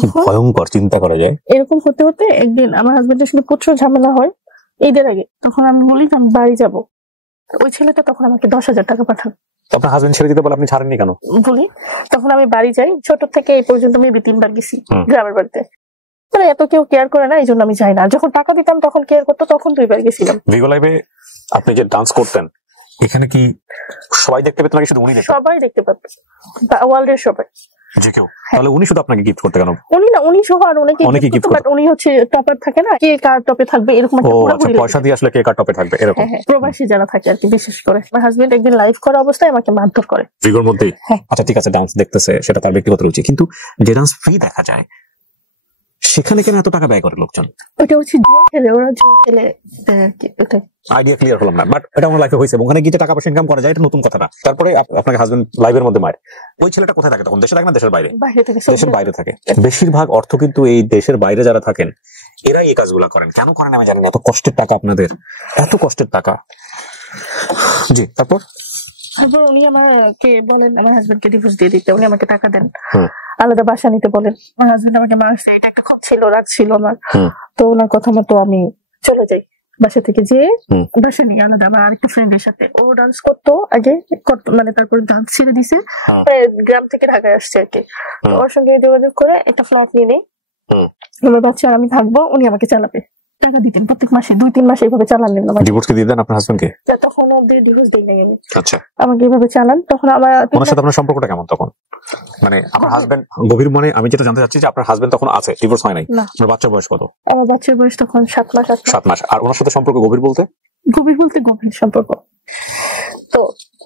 কি তখন ভয়ঙ্কর, চিন্তা করা যায়। এরকম হতে হতে একদিন আমার হাজবেন্ডের সঙ্গে প্রচুর ঝামেলা হয় ঈদের আগে। তখন আমি বলি যে আমি বাড়ি যাবো। ওই ছেলেটা তখন আমাকে 10,000 টাকা পাঠান। আপনার হাজবেন্ড ছেড়ে দিতে বলে আপনি ছাড়েননি কেন? বলি তখন আমি বাড়ি যাই, ছোট থেকে এই পর্যন্ত মেবি 3 বার গেছি গ্রামের বাড়িতে। মানে এত কেউ কেয়ার করে না, এই জন্য আমি যাই না। যখন টাকা দিতাম তখন কেয়ার করতো, তখন 2 বার গেছিলাম। ভিগো লাইভে আপনি যে ডান্স করতেন এখানে কি সবাই দেখতে পেত নাকি শুধু উনি দেখতেন? সবাই দেখতে পারতো, ওয়ার্ল্ডের সবাই, যে কেউ। তাহলে উনি শুধু আপনাকে গিফট করতে কেন? উনি না, উনি সহ আর অনেকে gift বাট উনি হচ্ছে টপার থাকে না, কে কার টপে থাকবে এরকম ও একটা আচ্ছা, পুরোপুরি পয়সা দিয়ে আসলে কে কার টপে থাকবে এরকম। হ্যাঁ হ্যাঁ, প্রবাসী যারা থাকে আর কি, বিশেষ করে আমার হাজবেন্ড একদিন লাইভ করা অবস্থায় আমাকে মারধর করে ভিগোর মধ্যেই। হ্যাঁ। আচ্ছা ঠিক আছে, ডান্স দেখতেছে সেটা তার ব্যক্তিগত রুচি, কিন্তু যে ডান্স ফ্রি দেখা যায় সেখানে কেন এত টাকা ব্যয় করে লোকজন? ওটা হচ্ছে জুয়া খেলে, ওরা জুয়া খেলে দেয় আর কি। ওটাই আইডিয়া ক্লিয়ার হলাম না, বাট এটা আমার লাইফে হয়েছে। ওখানে গিয়ে টাকা পয়সা ইনকাম করা যায়, এটা নতুন কথা না। তারপরে আপনাকে হাজবেন্ড লাইভের মধ্যে মারে, ওই ছেলেটা কোথায় থাকে তখন? দেশে থাকে না দেশের বাইরে? বাইরে থেকে দেশের বাইরে থাকে। বেশিরভাগ অর্থ কিন্তু এই দেশের বাইরে যারা থাকেন এরাই এই কাজগুলা করেন। কেন করেন আমি জানি না, এত কষ্টের টাকা আপনাদের, এত কষ্টের টাকা। জি, তারপর উনি আমাকে বলেন আমার হাজবেন্ডকে ডিভোর্স দিয়ে দিতে, উনি আমাকে টাকা দেন, হুম। আলাদা বাসা নিতে বলেন। আমার হাজবেন্ড আমাকে মারছে, এটা একটা খুব ছিল, রাগ ছিল আমার। হুম। তো ওনার কথা মতো আমি চলে যাই বাসা থেকে, যে হুম। বাসা নিয়ে আলাদা আমার আরেকটা ফ্রেন্ডের সাথে। ও ডান্স করতো আগে, মানে তারপরে ডান্স ছেড়ে দিছে, হুম। গ্রাম থেকে ঢাকায় আসছে আর কি। তো হুম। ওর সঙ্গে যোগাযোগ করে একটা ফ্ল্যাট নিয়ে নেই, হুম। আমার বাচ্চা আর আমি থাকবো, উনি আমাকে চালাবে। টাকা দিতেন প্রত্যেক মাসে, 2-3 মাসে এইভাবে চালালেন আমাকে। ডিভোর্স কি দিয়ে দেন আপনার হাজবেন্ডকে? তখন অব্দি ডিভোর্স দিই নাই আমি, আচ্ছা, আমাকে এইভাবে চালান। তখন আমার ওনার সাথে আপনার সম্পর্কটা কেমন তখন? মানে আপনার হাজবেন্ড গভীর, মানে আমি যেটা জানতে চাচ্ছি যে আপনার হাজবেন্ড তখন আছে, ডিভোর্স হয় নাই, না। আপনার বাচ্চার বয়স কত? আমার বাচ্চার বয়স তখন 7 মাস 8 মাস। 7 মাস। আর ওনার সাথে সম্পর্ক গভীর বলতে? গভীর বলতে গভীর সম্পর্ক। তো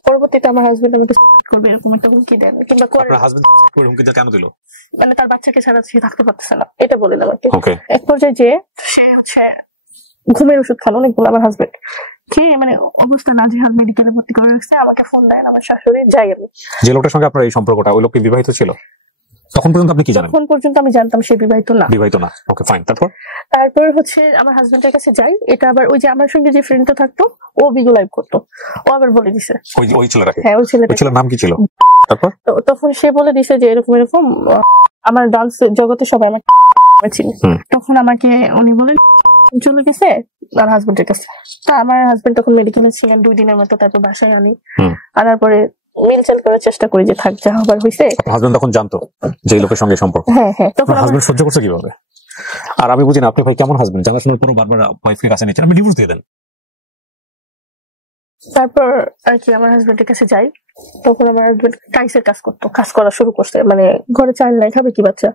পরবর্তীতে আমার হাজবেন্ড আমাকে সুসাইড করবে এরকম একটা হুমকি দেন, কিংবা করে। আপনার হাজবেন্ড সুসাইড করে হুমকি কেন দিল? মানে তার বাচ্চাকে ছাড়া সে থাকতে পারতেছে না, এটা বলেন আমাকে। ওকে। এক পর্যায়ে যে সে হচ্ছে ঘুমের ওষুধ খান অনেকগুলো আমার হাজবেন্ড খেয়ে, মানে অবস্থা নাজেহাল, মেডিকেলে ভর্তি করে রাখছে। আমাকে ফোন দেন আমার শাশুড়ি, যাই আমি। যে লোকটার সঙ্গে আপনার এই সম্পর্কটা, ওই লোক কি বিবাহিত ছিল? তখন পর্যন্ত আপনি কি জানেন? তখন পর্যন্ত আমি জানতাম সে বিবাহিত না। বিবাহিত না, ওকে ফাইন। তারপর হচ্ছে আমার হাজবেন্ডের কাছে যাই, এটা আবার ওই যে আমার সঙ্গে যে ফ্রেন্ডটা থাকতো ও বিগো লাইভ করতো, ও আবার বলে দিছে। ওই ছেলেটাকে? হ্যাঁ, ওই ছেলেটা। ওই ছেলের নাম কি ছিল? তারপর তো তখন সে বলে দিছে যে এরকম এরকম আমার ডান্স জগতে সবাই আমার ছিল। তখন আমাকে উনি বলেন চলে গেছে আর হাজবেন্ডের কাছে। তা আমার হাজবেন্ড তখন মেডিকেলে ছিলেন 2 দিনের মতো, তারপর বাসায় আনি। আনার পরে মিলচাল করার চেষ্টা করি যে থাক, যা হবার হয়েছে। হাজবেন্ড তখন জানতো যে এই লোকের সঙ্গে সম্পর্ক? হ্যাঁ হ্যাঁ। তখন হাজবেন্ড সহ্য করছে কিভাবে? আর আমি বুঝি না আপনি ভাই কেমন হাজবেন্ড, জানাশোনার পরও বারবার ওয়াইফকে কাছে নিচ্ছেন, আপনি ডিভোর্স দিয়ে দেন। তারপর আর কি আমার হাজবেন্ডের কাছে যাই, তখন আমার হাজবেন্ড টাইসের কাজ করতো, কাজ করা শুরু করছে, মানে ঘরে চাল নাই, খাবে কি বাচ্চা।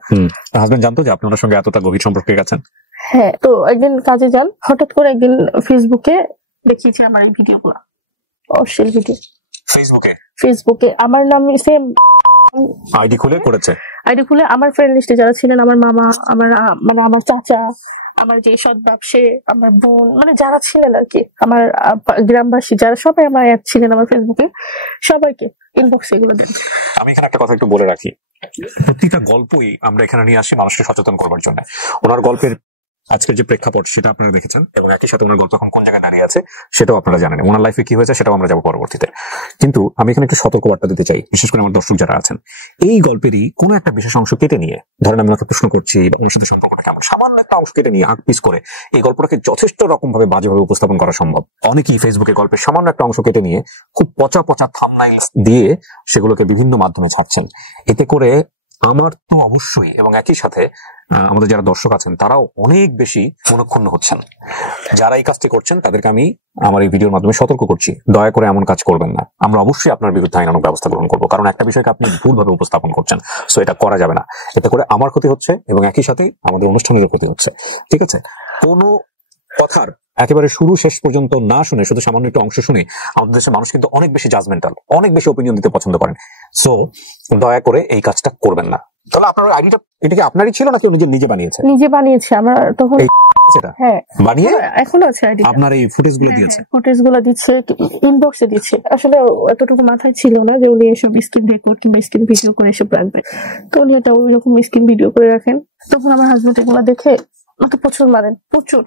হাজবেন্ড জানতো যে আপনি ওনার সঙ্গে এতটা গভীর সম্পর্কে গেছেন? হ্যাঁ। তো একদিন কাজে যান, হঠাৎ করে একদিন ফেসবুকে দেখিয়েছি আমার এই ভিডিওগুলো, অশ্লীল ভিডিও। ফেসবুকে আমার নাম সেম আইডি খুলে করেছে। আইডি খুলে আমার ফ্রেন্ড লিস্টে যারা ছিলেন, আমার মামা, আমার মানে আমার চাচা, আমার যে সৎ বাপ, সে আমার বোন, মানে যারা ছিলেন আর কি, আমার গ্রামবাসী যারা, সবাই আমার অ্যাড ছিলেন আমার ফেসবুকে, সবাইকে ইনবক্সে এগুলো দেন। আমি এখানে একটা কথা একটু বলে রাখি, প্রতিটা গল্পই আমরা এখানে নিয়ে আসি মানুষকে সচেতন করবার জন্য। ওনার গল্পের আজকের যে প্রেক্ষাপট সেটা আপনারা দেখেছেন এবং একই সাথে ওনার গল্প এখন কোন জায়গায় দাঁড়িয়ে আছে সেটাও আপনারা জানেন, ওনার লাইফে কি হয়েছে সেটাও আমরা যাবো পরবর্তীতে। কিন্তু আমি এখানে একটু সতর্কবার্তা দিতে চাই, বিশেষ করে আমার দর্শক যারা আছেন। এই গল্পেরই কোনো একটা বিশেষ অংশ কেটে নিয়ে, ধরেন আমি একটা প্রশ্ন করছি বা ওনার সাথে সম্পর্কটা কেমন, সামান্য একটা অংশ কেটে নিয়ে পিস করে এই গল্পটাকে যথেষ্ট রকম ভাবে বাজেভাবে উপস্থাপন করা সম্ভব। অনেকেই ফেসবুকে গল্পের সামান্য একটা অংশ কেটে নিয়ে খুব পচা পচা থাম্বনেইল দিয়ে সেগুলোকে বিভিন্ন মাধ্যমে ছাড়ছেন। এতে করে আমার তো অবশ্যই এবং একই সাথে আমাদের যারা দর্শক আছেন তারাও অনেক বেশি মনক্ষুণ্ণ হচ্ছেন। যারা এই কাজটি করছেন তাদেরকে আমি আমার এই ভিডিওর মাধ্যমে সতর্ক করছি, দয়া করে এমন কাজ করবেন না। আমরা অবশ্যই আপনার বিরুদ্ধে আইনানুগ ব্যবস্থা গ্রহণ করবো, কারণ একটা বিষয়কে আপনি ভুলভাবে উপস্থাপন করছেন, সো এটা করা যাবে না। এতে করে আমার ক্ষতি হচ্ছে এবং একই সাথে আমাদের অনুষ্ঠানের ক্ষতি হচ্ছে। ঠিক আছে, কোনো কথার একেবারে শুরু শেষ পর্যন্ত না শুনে শুধু সামান্য একটু অংশ শুনে আমাদের দেশের মানুষ কিন্তু অনেক বেশি জাজমেন্টাল, অনেক বেশি ওপিনিয়ন দিতে পছন্দ করেন। সো দয়া করে এই কাজটা করবেন না। তাহলে আপনার আইডিটা এটা কি আপনারই ছিল নাকি নিজে নিজে বানিয়েছে? নিজে বানিয়েছে। আমার তখন সেটা হ্যাঁ বানিয়ে এখনো আছে আইডি, আপনার এই ফুটেজ গুলো দিয়েছে, ফুটেজ গুলো দিচ্ছে, ইনবক্সে দিচ্ছে। আসলে এতটুকু মাথায় ছিল না যে উনি এসব স্ক্রিন রেকর্ড কিংবা স্ক্রিন ভিডিও করে এসব রাখবেন। তো উনি এটা ওইরকম স্ক্রিন ভিডিও করে রাখেন। তখন আমার হাজবেন্ড এগুলো দেখে আমাকে প্রচুর মারেন, প্রচুর।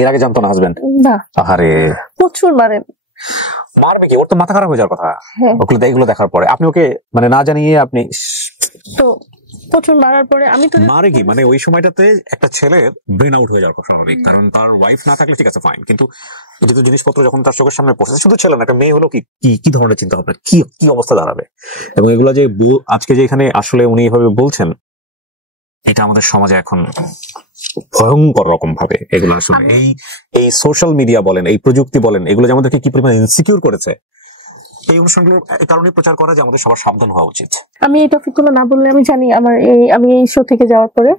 এর আগে জানতো না হাজবেন্ড? না, আরে প্রচুর মারেন। মারবে কি, ওর তো মাথা খারাপ হয়ে যাওয়ার কথা হ্যাঁ। এগুলো দেখার পরে। আপনি ওকে মানে না জানিয়ে আপনি তো প্রচুর মারার পরে আমি তো মারে কি, মানে ওই সময়টাতে একটা ছেলের ব্রেন আউট হয়ে যাওয়ার কথা স্বাভাবিক, কারণ তার ওয়াইফ না থাকলে ঠিক আছে ফাইন, কিন্তু এটা তো জিনিসপত্র যখন তার চোখের সামনে পড়ছে, শুধু ছেলে না একটা মেয়ে হলো, কি কি ধরনের চিন্তা ভাবনা, কি অবস্থা দাঁড়াবে। এবং এগুলো যে আজকে যে এখানে আসলে উনি এইভাবে বলছেন, এটা আমাদের সমাজে এখন ভয়ঙ্কর রকম ভাবে এগুলো আসলে এই সোশ্যাল মিডিয়া বলেন, এই প্রযুক্তি বলেন, এগুলো যে আমাদেরকে কি পরিমাণ ইনসিকিউর করেছে। এই অনুষ্ঠানগুলো এই কারণে প্রচার করা যে আমাদের সবার সাবধান হওয়া উচিত। আমি এই টপিকগুলো না বললে আমি জানি আমি এই শো থেকে যাওয়ার পরে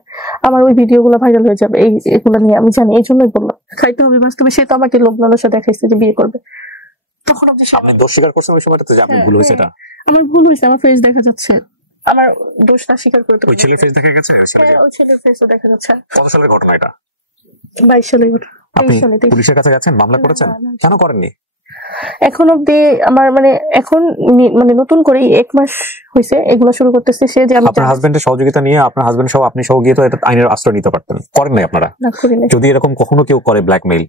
আমার ওই ভিডিওগুলো ভাইরাল হয়ে যাবে। এগুলো নিয়ে আমি জানি, এই জন্যই বললাম। খাইতে হবে বাস্তবে, সে তো আমাকে লোভ লালসা দেখাইছে যে বিয়ে করবে। তখন আপনি দোষ স্বীকার করছেন ওই সময়টাতে যে আপনি ভুল হয়েছে? এটা আমার ভুল হয়েছে, আমার ফেস দেখা যাচ্ছে, আমার দোষটা স্বীকার করতে। ওই ছেলের ফেস দেখা গেছে? হ্যাঁ, ওই ছেলের ফেসও দেখা যাচ্ছে। কত সালের ঘটনা এটা? 22 সালে। আপনি পুলিশের কাছে গেছেন, মামলা করেছেন? কেন করেননি এখন অব্দি? আমার মানে এখন মানে নতুন করে 1 মাস হয়েছে এগুলো শুরু করতেছে। সে যে আপনার হাজবেন্ডের সহযোগিতা নিয়ে আপনার হাজবেন্ড সহ আপনি সহ গিয়ে তো এটা আইনের আশ্রয় নিতে পারতেন, করেন নাই আপনারা? যদি এরকম কখনো কেউ করে ব্ল্যাকমেইল,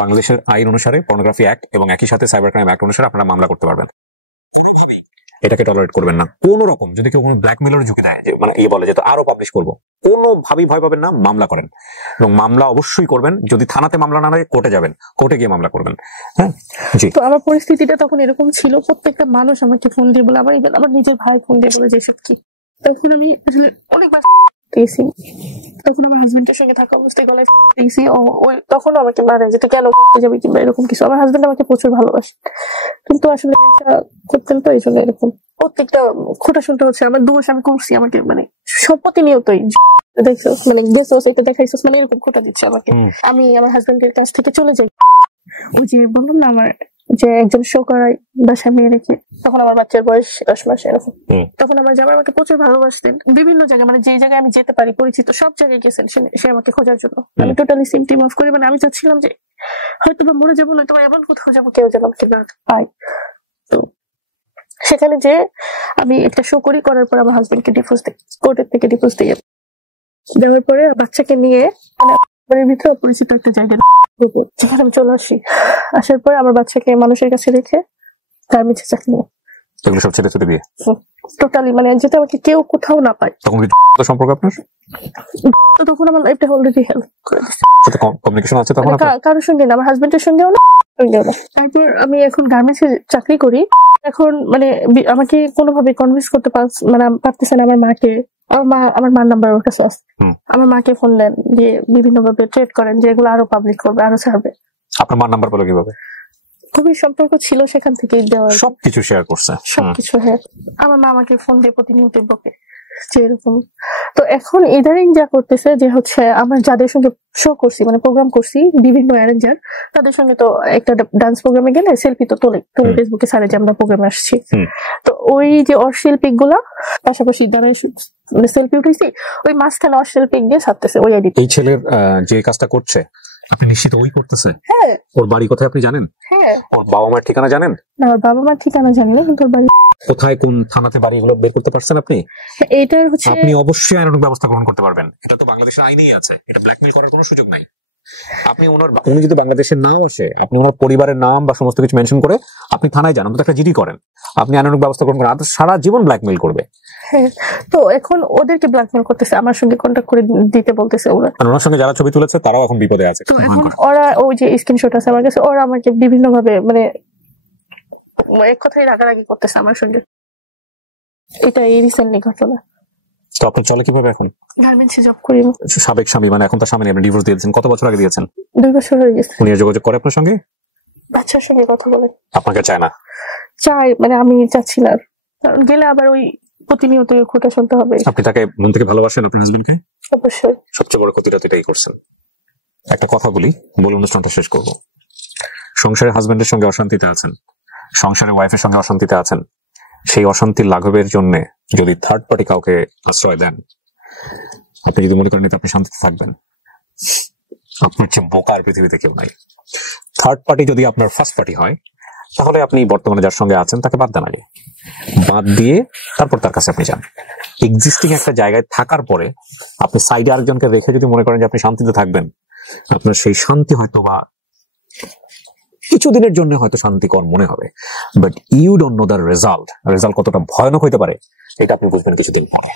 বাংলাদেশের আইন অনুসারে পর্নোগ্রাফি অ্যাক্ট এবং একই সাথে সাইবার ক্রাইম অ্যাক্ট অনুসারে আপনারা মামলা করতে পারবেন। এটাকে টলারেট করবেন না কোন রকম। যদি কেউ কোনো ব্ল্যাকমেইলের ঝুঁকি দেয়, যে মানে বলে যে তো আরো পাবলিশ করবো, কোনো ভাবেই ভয় পাবেন না, মামলা করেন। এবং মামলা অবশ্যই করবেন। যদি থানাতে মামলা না হয় কোর্টে যাবেন, কোর্টে গিয়ে মামলা করবেন। হ্যাঁ জি। তো আমার পরিস্থিতিটা তখন এরকম ছিল, প্রত্যেকটা মানুষ আমাকে ফোন দিয়ে বলে, আমার নিজের ভাই ফোন দিয়ে বলে যে এসব কি। তখন আমি আসলে অনেকবার দিয়েছি, তখন আমার হাজবেন্ডের সঙ্গে থাকা অবস্থায় গলায় দিয়েছি। তখনও আমাকে মারে যে তুই কেন করতে যাবি কিংবা এরকম কিছু। আমার হাজবেন্ড আমাকে প্রচুর ভালোবাসে, কিন্তু আসলে নেশা করতেন তো এই জন্য এরকম প্রত্যেকটা খোটা শুনতে হচ্ছে। আমার দোষ আমি করছি, আমাকে মানে সম্পত্তি নিয়তই দেখছো, মানে গেছোস, এটা দেখাইছোস, মানে এরকম খোটা দিচ্ছে আমাকে। আমি আমার হাজবেন্ডের কাছ থেকে চলে যাই। ওই যে বললাম না আমার যে একজন শো করায় বাসায় মেয়ে রেখে, তখন আমার বাচ্চার বয়স 10 মাস এরকম। তখন আমার জামাই আমাকে প্রচুর ভালোবাসতেন। বিভিন্ন জায়গায় মানে যে জায়গায় আমি যেতে পারি পরিচিত সব জায়গায় গেছেন সে আমাকে খোঁজার জন্য। আমি টোটালি সিম টিম অফ করে, মানে আমি চাচ্ছিলাম যে হয়তো মরে যাবো, নয়তো এমন কোথাও যাবো কেউ যেন আমাকে না পাই। তো সেখানে যে আমি একটা শো করার পর আমার হাজবেন্ডকে ডিভোর্স দিই, কোর্টের থেকে ডিভোর্স দিয়ে দেওয়ার পরে বাচ্চাকে নিয়ে মানে ভিতরে অপরিচিত একটা জায়গা যেখানে আমি চলে আসি। আসার পরে আমার বাচ্চাকে মানুষের কাছে রেখে গার্মেন্টসে চাকরি নেই, এগুলো সব ছেড়ে ছেড়ে দিয়ে টোটালি মানে যাতে আমাকে কেউ কোথাও না পায়। তখন কি সম্পর্ক আপনার? তো তখন আমার লাইফটা অলরেডি হেল্প করে দিচ্ছে। কমিউনিকেশন আছে তখন কারোর সঙ্গে না, আমার হাজবেন্ডের সঙ্গেও না। তারপর আমি এখন গার্মেন্টসে চাকরি করি। এখন মানে আমাকে কোনোভাবে কনভিন্স করতে পারতেছে না আমার মাকে। আমার মার নাম্বার ওর কাছে আছে। আমার মাকে ফোন দেন দিয়ে বিভিন্ন ভাবে ট্রেড করেন যে এগুলো আরো পাবলিক করবে, আরো ছাড়বে। আপনার মার নাম্বার পেলো কিভাবে? খুবই সম্পর্ক ছিল সেখান থেকে দেওয়া, সবকিছু শেয়ার করছে সবকিছু। হ্যাঁ, আমার মা আমাকে ফোন দিয়ে প্রতিনিয়ত বকে যে এরকম। তো এখন ইদারিং যা করতেছে যে হচ্ছে আমার যাদের সঙ্গে শো করছি মানে প্রোগ্রাম করছি বিভিন্ন অ্যারেঞ্জার, তাদের সঙ্গে তো একটা ডান্স প্রোগ্রামে গেলে সেলফি তো তোলে ফেসবুকে ছাড়ে যে আমরা প্রোগ্রামে আসছি। তো ওই যে অশ্লীল পিক গুলা পাশাপাশি দাঁড়ায় মানে সেলফি উঠেছি, ওই মাঝখানে অশ্লীল পিক দিয়ে ছাড়তেছে ওই আইডি। এই ছেলের যে কাজটা করছে আপনি নিশ্চিত ওই করতেছে? হ্যাঁ। ওর বাড়ি কোথায় আপনি জানেন? হ্যাঁ, হ্যাঁ। ওর বাবা মার ঠিকানা জানেন? না, ওর বাবা মার ঠিকানা জানি না, কিন্তু ওর বাড়ি কোথায়, কোন থানাতে বাড়ি, এগুলো বের করতে পারছেন আপনি? এইটার হচ্ছে আপনি অবশ্যই আইনানুগ ব্যবস্থা গ্রহণ করতে পারবেন, এটা তো বাংলাদেশের আইনেই আছে, এটা ব্ল্যাকমেল করার কোনো সুযোগ নাই। আপনি উনি যদি বাংলাদেশের নাও আসে, আপনি ওনার পরিবারের নাম বা সমস্ত কিছু মেনশন করে আপনি থানায় যান, অন্তত একটা জিডি করেন, আপনি আইনানুগ ব্যবস্থা গ্রহণ করেন, আর সারা জীবন ব্ল্যাকমেল করবে। হ্যাঁ, তো এখন ওদেরকে ব্ল্যাকমেল করতেছে, আমার সঙ্গে কন্ট্যাক্ট করে দিতে বলতেছে ওরা। আর ওনার সঙ্গে যারা ছবি তুলেছে তারাও এখন বিপদে আছে। তো এখন ওরা ওই যে স্ক্রিনশট আছে আমার কাছে, ওরা আমাকে বিভিন্ন ভাবে মানে এক কথাই রাগারাগি করতেছে আমার সঙ্গে। এটা এই রিসেন্টলি ঘটনা। তো আপনার চলে কিভাবে এখন? গার্মেন্টসে জব করি। সাবেক স্বামী, মানে এখন তার স্বামী আপনি ডিভোর্স দিয়েছেন, কত বছর আগে দিয়েছেন? 2 বছর হয়ে গেছে। উনি যোগাযোগ করে আপনার সঙ্গে? বাচ্চার সঙ্গে কথা বলে। আপনাকে চায় না? চাই, মানে আমি চাচ্ছি না, কারণ গেলে আবার ওই প্রতিনিয়ত খোটা শুনতে হবে। আপনি তাকে মন থেকে ভালোবাসেন আপনার হাজবেন্ডকে? অবশ্যই। সবচেয়ে বড় ক্ষতিটা তো এটাই করছেন। একটা কথা বলি, বলে অনুষ্ঠানটা শেষ করব। সংসারে হাজবেন্ডের সঙ্গে অশান্তিতে আছেন, সংসারে ওয়াইফের সঙ্গে অশান্তিতে আছেন, সেই অশান্তির লাঘবের জন্য যদি থার্ড পার্টি কাউকে আশ্রয় দেন, আপনি যদি মনে করেন এতে আপনি শান্তিতে থাকবেন, আপনার চেয়ে বোকার পৃথিবীতে কেউ নাই। থার্ড পার্টি যদি আপনার ফার্স্ট পার্টি হয়, তাহলে আপনি বর্তমানে যার সঙ্গে আছেন তাকে বাদ দেন আগে, বাদ দিয়ে তারপর তার কাছে আপনি যান। এক্সিস্টিং একটা জায়গায় থাকার পরে আপনি সাইডে আরেকজনকে রেখে যদি মনে করেন যে আপনি শান্তিতে থাকবেন, আপনার সেই শান্তি হয়তো বা কিছুদিনের জন্য হয়তো শান্তিকর মনে হবে, but you don't know the result কতটা ভয়ানক হইতে পারে এটা আপনি বুঝবেন কিছুদিন পরে।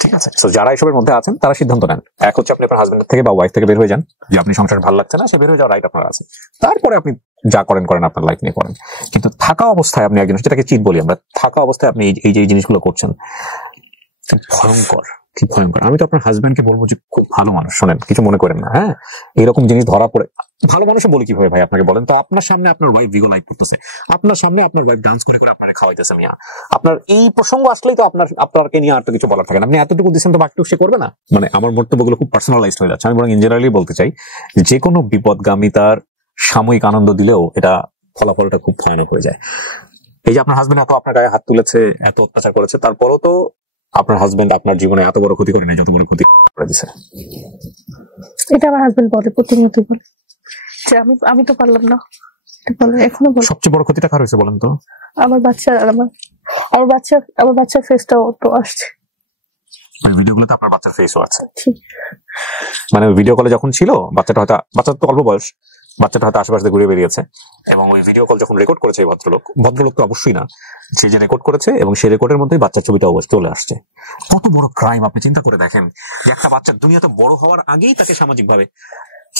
ঠিক আছে, তো যারা এসবের মধ্যে আছেন তারা সিদ্ধান্ত নেন। এক হচ্ছে আপনি আপনার হাজবেন্ড থেকে বা ওয়াইফ থেকে বের হয়ে যান, যে আপনি সংসার ভালো লাগছে না, সে বের হয়ে যাওয়ার রাইট আপনার আছে। তারপরে আপনি যা করেন আপনার লাইফ নিয়ে করেন। কিন্তু থাকা অবস্থায় আপনি একজন, যেটাকে চিট বলি আমরা, থাকা অবস্থায় আপনি এই যে জিনিসগুলো করছেন, ভয়ঙ্কর, কি ভয়ঙ্কর। আমি তো আপনার হাজবেন্ডকে বলবো যে খুব ভালো মানুষ, শোনেন কিছু মনে করেন না, হ্যাঁ, এরকম জিনিস ধরা পড়ে ভালো মানুষে বলি কিভাবে ভাই আপনাকে বলেন তো? আপনার সামনে আপনার ওয়াইফ ভিগো লাইভ করতেছে, আপনার সামনে আপনার ওয়াইফ ডান্স করে করে আপনাকে খাওয়াইতেছে, মিয়া আপনার এই প্রসঙ্গ আসলেই তো আপনাকে নিয়ে আর তো কিছু বলার থাকে না, আপনি এতটুকু দিচ্ছেন তো বাকিটুকু সে করবে না। মানে আমার বক্তব্যগুলো খুব পার্সোনালাইজড হয়ে যাচ্ছে, আমি বরং ইন জেনারেলি বলতে চাই যে কোনো বিপদগামিতার সাময়িক আনন্দ দিলেও এটা ফলাফলটা খুব ভয়ানক হয়ে যায়। এই যে আপনার হাজবেন্ড এত আপনার গায়ে হাত তুলেছে, এত অত্যাচার করেছে, তারপরও তো আপনার হাজবেন্ড আপনার জীবনে এত বড় ক্ষতি করে নাই যত বড় ক্ষতি করে দিছে। এটা আমার হাজবেন্ড বলে, প্রতিনিয়ত বলে যে আমি তো পারলাম না, এখনো বলে। সবচেয়ে বড় ক্ষতিটা কার হয়েছে বলেন তো? আমার বাচ্চা, আর আমার বাচ্চার ফেসটাও তো আসছে। ওই ভিডিওগুলোতে আপনার বাচ্চার ফেসও আছে। মানে ভিডিও কলে যখন ছিল বাচ্চার তো অল্প বয়স, বাচ্চাটা হয়তো আশেপাশে ঘুরে বেরিয়েছে, এবং ওই ভিডিও কল যখন রেকর্ড করেছে এই ভদ্রলোক তো অবশ্যই না, সে যে রেকর্ড করেছে এবং সেই রেকর্ডের মধ্যে বাচ্চার ছবিটা চলে আসছে। কত বড় ক্রাইম আপনি চিন্তা করে দেখেন, যে একটা বাচ্চা দুনিয়াতে বড় হওয়ার আগেই তাকে সামাজিক ভাবে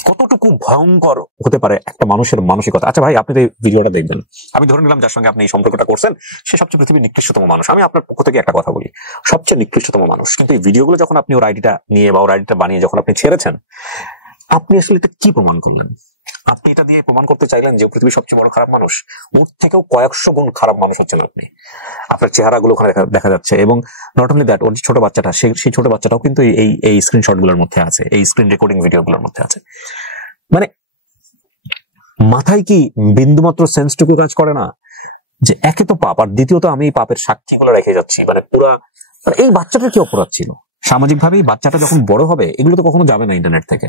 কতটুকু ভয়ঙ্কর হতে পারে একটা মানুষের মানসিকতা। আচ্ছা ভাই, আপনি এই ভিডিওটা দেখবেন, আমি ধরে নিলাম যার সঙ্গে আপনি এই সম্পর্কটা করছেন সে সবচেয়ে পৃথিবীর নিকৃষ্টতম মানুষ, আমি আপনার পক্ষ থেকে একটা কথা বলি, সবচেয়ে নিকৃষ্টতম মানুষ। কিন্তু এই ভিডিওগুলো যখন আপনি ওর আইডিটা নিয়ে বা ওর আইডিটা বানিয়ে যখন আপনি ছেড়েছেন, আপনি আসলে এটা কি প্রমাণ করলেন? আপনি এটা দিয়ে প্রমাণ করতে চাইলেন যে পৃথিবীর সবচেয়ে বড় খারাপ মানুষ, ওর থেকেও কয়েকশো গুণ খারাপ মানুষ হচ্ছেন আপনি। আপনার চেহারাগুলো ওখানে দেখা যাচ্ছে, এবং নট অনলি দ্যাট, ওর যে ছোট বাচ্চাটা, সেই ছোট বাচ্চাটাও কিন্তু এই স্ক্রিনশট গুলোর মধ্যে আছে, এই স্ক্রিন রেকর্ডিং ভিডিও গুলোর মধ্যে আছে। মানে মাথায় কি বিন্দুমাত্র সেন্সটুকু কাজ করে না যে একে তো পাপ, আর দ্বিতীয়ত আমি এই পাপের সাক্ষীগুলো রেখে যাচ্ছি। মানে পুরা এই বাচ্চাটার কি অপরাধ ছিল? সামাজিক ভাবে বাচ্চাটা যখন বড় হবে, এগুলো তো কখনো যাবে না ইন্টারনেট থেকে,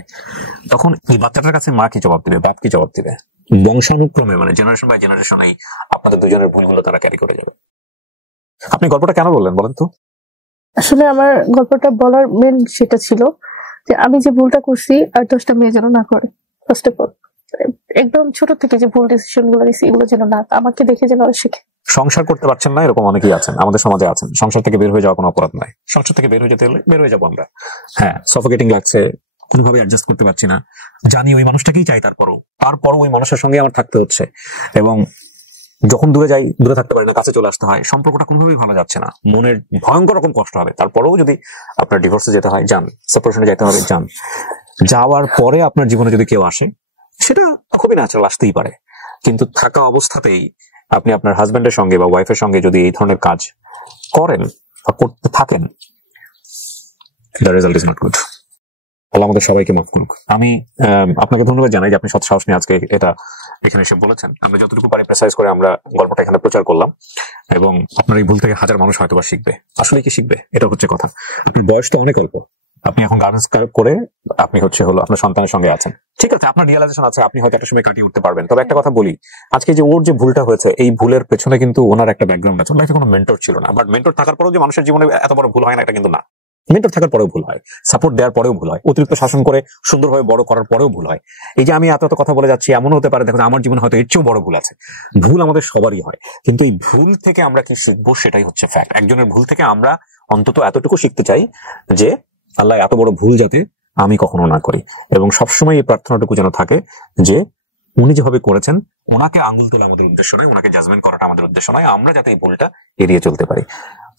তখন এই বাচ্চাটার কাছে মা কি জবাব দিবে, বাপ কি জবাব দিবে? বংশানুক্রমে, মানে জেনারেশন বাই জেনারেশন এই আপনাদের দুজনের ভুলগুলো তারা ক্যারি করে যাবে। আপনি গল্পটা কেন বললেন বলেন তো? আসলে আমার গল্পটা বলার মেন সেটা ছিল যে আমি যে ভুলটা করছি আর 10টা মেয়ে যেন না করে। ফার্স্ট অফ অল একদম ছোট থেকে যে ভুল ডিসিশন গুলো নিয়েছি, এগুলো যেন না, আমাকে দেখে যেন শিখে। সংসার করতে পারছেন না এরকম অনেকেই আছেন, আমাদের সমাজে আছেন। সংসার থেকে বের হয়ে যাওয়া কোনো অপরাধ নয়, সংসার থেকে বের হয়ে যেতে হলে বের হয়ে যাবো আমরা। হ্যাঁ, সাফোকেটিং লাগছে, কোনোভাবে অ্যাডজাস্ট করতে পারছি না, জানি ওই মানুষটাকেই চাই, তারপরও ওই মানুষের সঙ্গে আমার থাকতে হচ্ছে, এবং যখন দূরে যাই দূরে থাকতে পারি না, কাছে চলে আসতে হয়, সম্পর্কটা কোনোভাবেই ভালো যাচ্ছে না, মনের ভয়ঙ্কর রকম কষ্ট হবে। তারপরেও যদি আপনার ডিভোর্সে যেতে হয় যান, সেপারেশনে যেতে হবে যান। যাওয়ার পরে আপনার জীবনে যদি কেউ আসে, সেটা খুবই ন্যাচারাল, আসতেই পারে। কিন্তু থাকা অবস্থাতেই আপনি আপনার হাজবেন্ডের সঙ্গে বা ওয়াইফের সঙ্গে যদি এই ধরনের কাজ করেন বা করতে থাকেন, the result is not good. Allah আমাদের সবাইকে মাফ করুক। আমি আপনাকে ধন্যবাদ জানাই যে আপনি সৎ সাহস নিয়ে আজকে এটা এখানে এসে বলেছেন। আমরা যতটুকু পারি প্রেসাইজ করে আমরা গল্পটা এখানে প্রচার করলাম, এবং আপনার এই ভুল থেকে হাজার মানুষ হয়তো বা শিখবে। আসলে কি শিখবে, এটা হচ্ছে কথা। আপনার বয়স তো অনেক অল্প, আপনি এখন গার্মেন্টস করে আপনি হলো আপনার সন্তানের সঙ্গে আছেন, ঠিক আছে, আপনার রিয়েলাইজেশন আছে, আপনি হয়তো একটা সময় কাটিয়ে উঠতে পারবেন। তবে একটা কথা বলি, আজকে যে ওর যে ভুলটা হয়েছে, এই ভুলের পেছনে কিন্তু ওনার একটা ব্যাকগ্রাউন্ড আছে, লাইফে কোনো মেন্টর ছিল না। বাট মেন্টর থাকার পরেও যে মানুষের জীবনে এত বড় ভুল হয় না, এটা কিন্তু না। মেন্টর থাকার পরেও ভুল হয়, সাপোর্ট দেওয়ার পরেও ভুল হয়, অতিরিক্ত শাসন করে সুন্দরভাবে বড় করার পরেও ভুল হয়। এই যে আমি এত কথা বলে যাচ্ছি, এমনও হতে পারে দেখুন আমার জীবনে হয়তো এর চেয়েও বড় ভুল আছে। ভুল আমাদের সবারই হয়, কিন্তু এই ভুল থেকে আমরা কি শিখবো সেটাই হচ্ছে ফ্যাক্ট। একজনের ভুল থেকে আমরা অন্তত এতটুকু শিখতে চাই যে আল্লাহ এত বড় ভুল যাতে আমি কখনো না করি, এবং সবসময় এই প্রার্থনাটুকু যেন থাকে যে উনি যেভাবে করেছেন, ওনাকে আঙুল তোলা আমাদের উদ্দেশ্য নয়, ওনাকে জাজমেন্ট করাটা আমাদের উদ্দেশ্য নয়, আমরা যাতে এই ভুলটা এড়িয়ে চলতে পারি।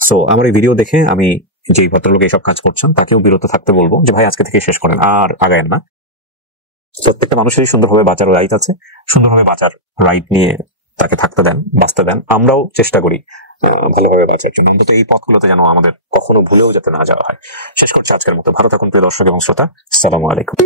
সো আমার এই ভিডিও দেখে আমি যে ভদ্রলোক এইসব কাজ করছেন তাকেও বিরত থাকতে বলবো যে ভাই আজকে থেকে শেষ করেন, আর আগায়েন না। প্রত্যেকটা মানুষেরই সুন্দরভাবে বাঁচার রাইট আছে, সুন্দরভাবে বাঁচার রাইট নিয়ে তাকে থাকতে দেন, বাঁচতে দেন। আমরাও চেষ্টা করি ভালোভাবে বাঁচার জন্য, অন্তত এই পথগুলোতে যেন আমাদের কখনো ভুলেও যাতে না যাওয়া হয়। শেষ করছি আজকের মতো। ভালো থাকুন প্রিয় দর্শক এবং শ্রোতা। আসসালামু আলাইকুম।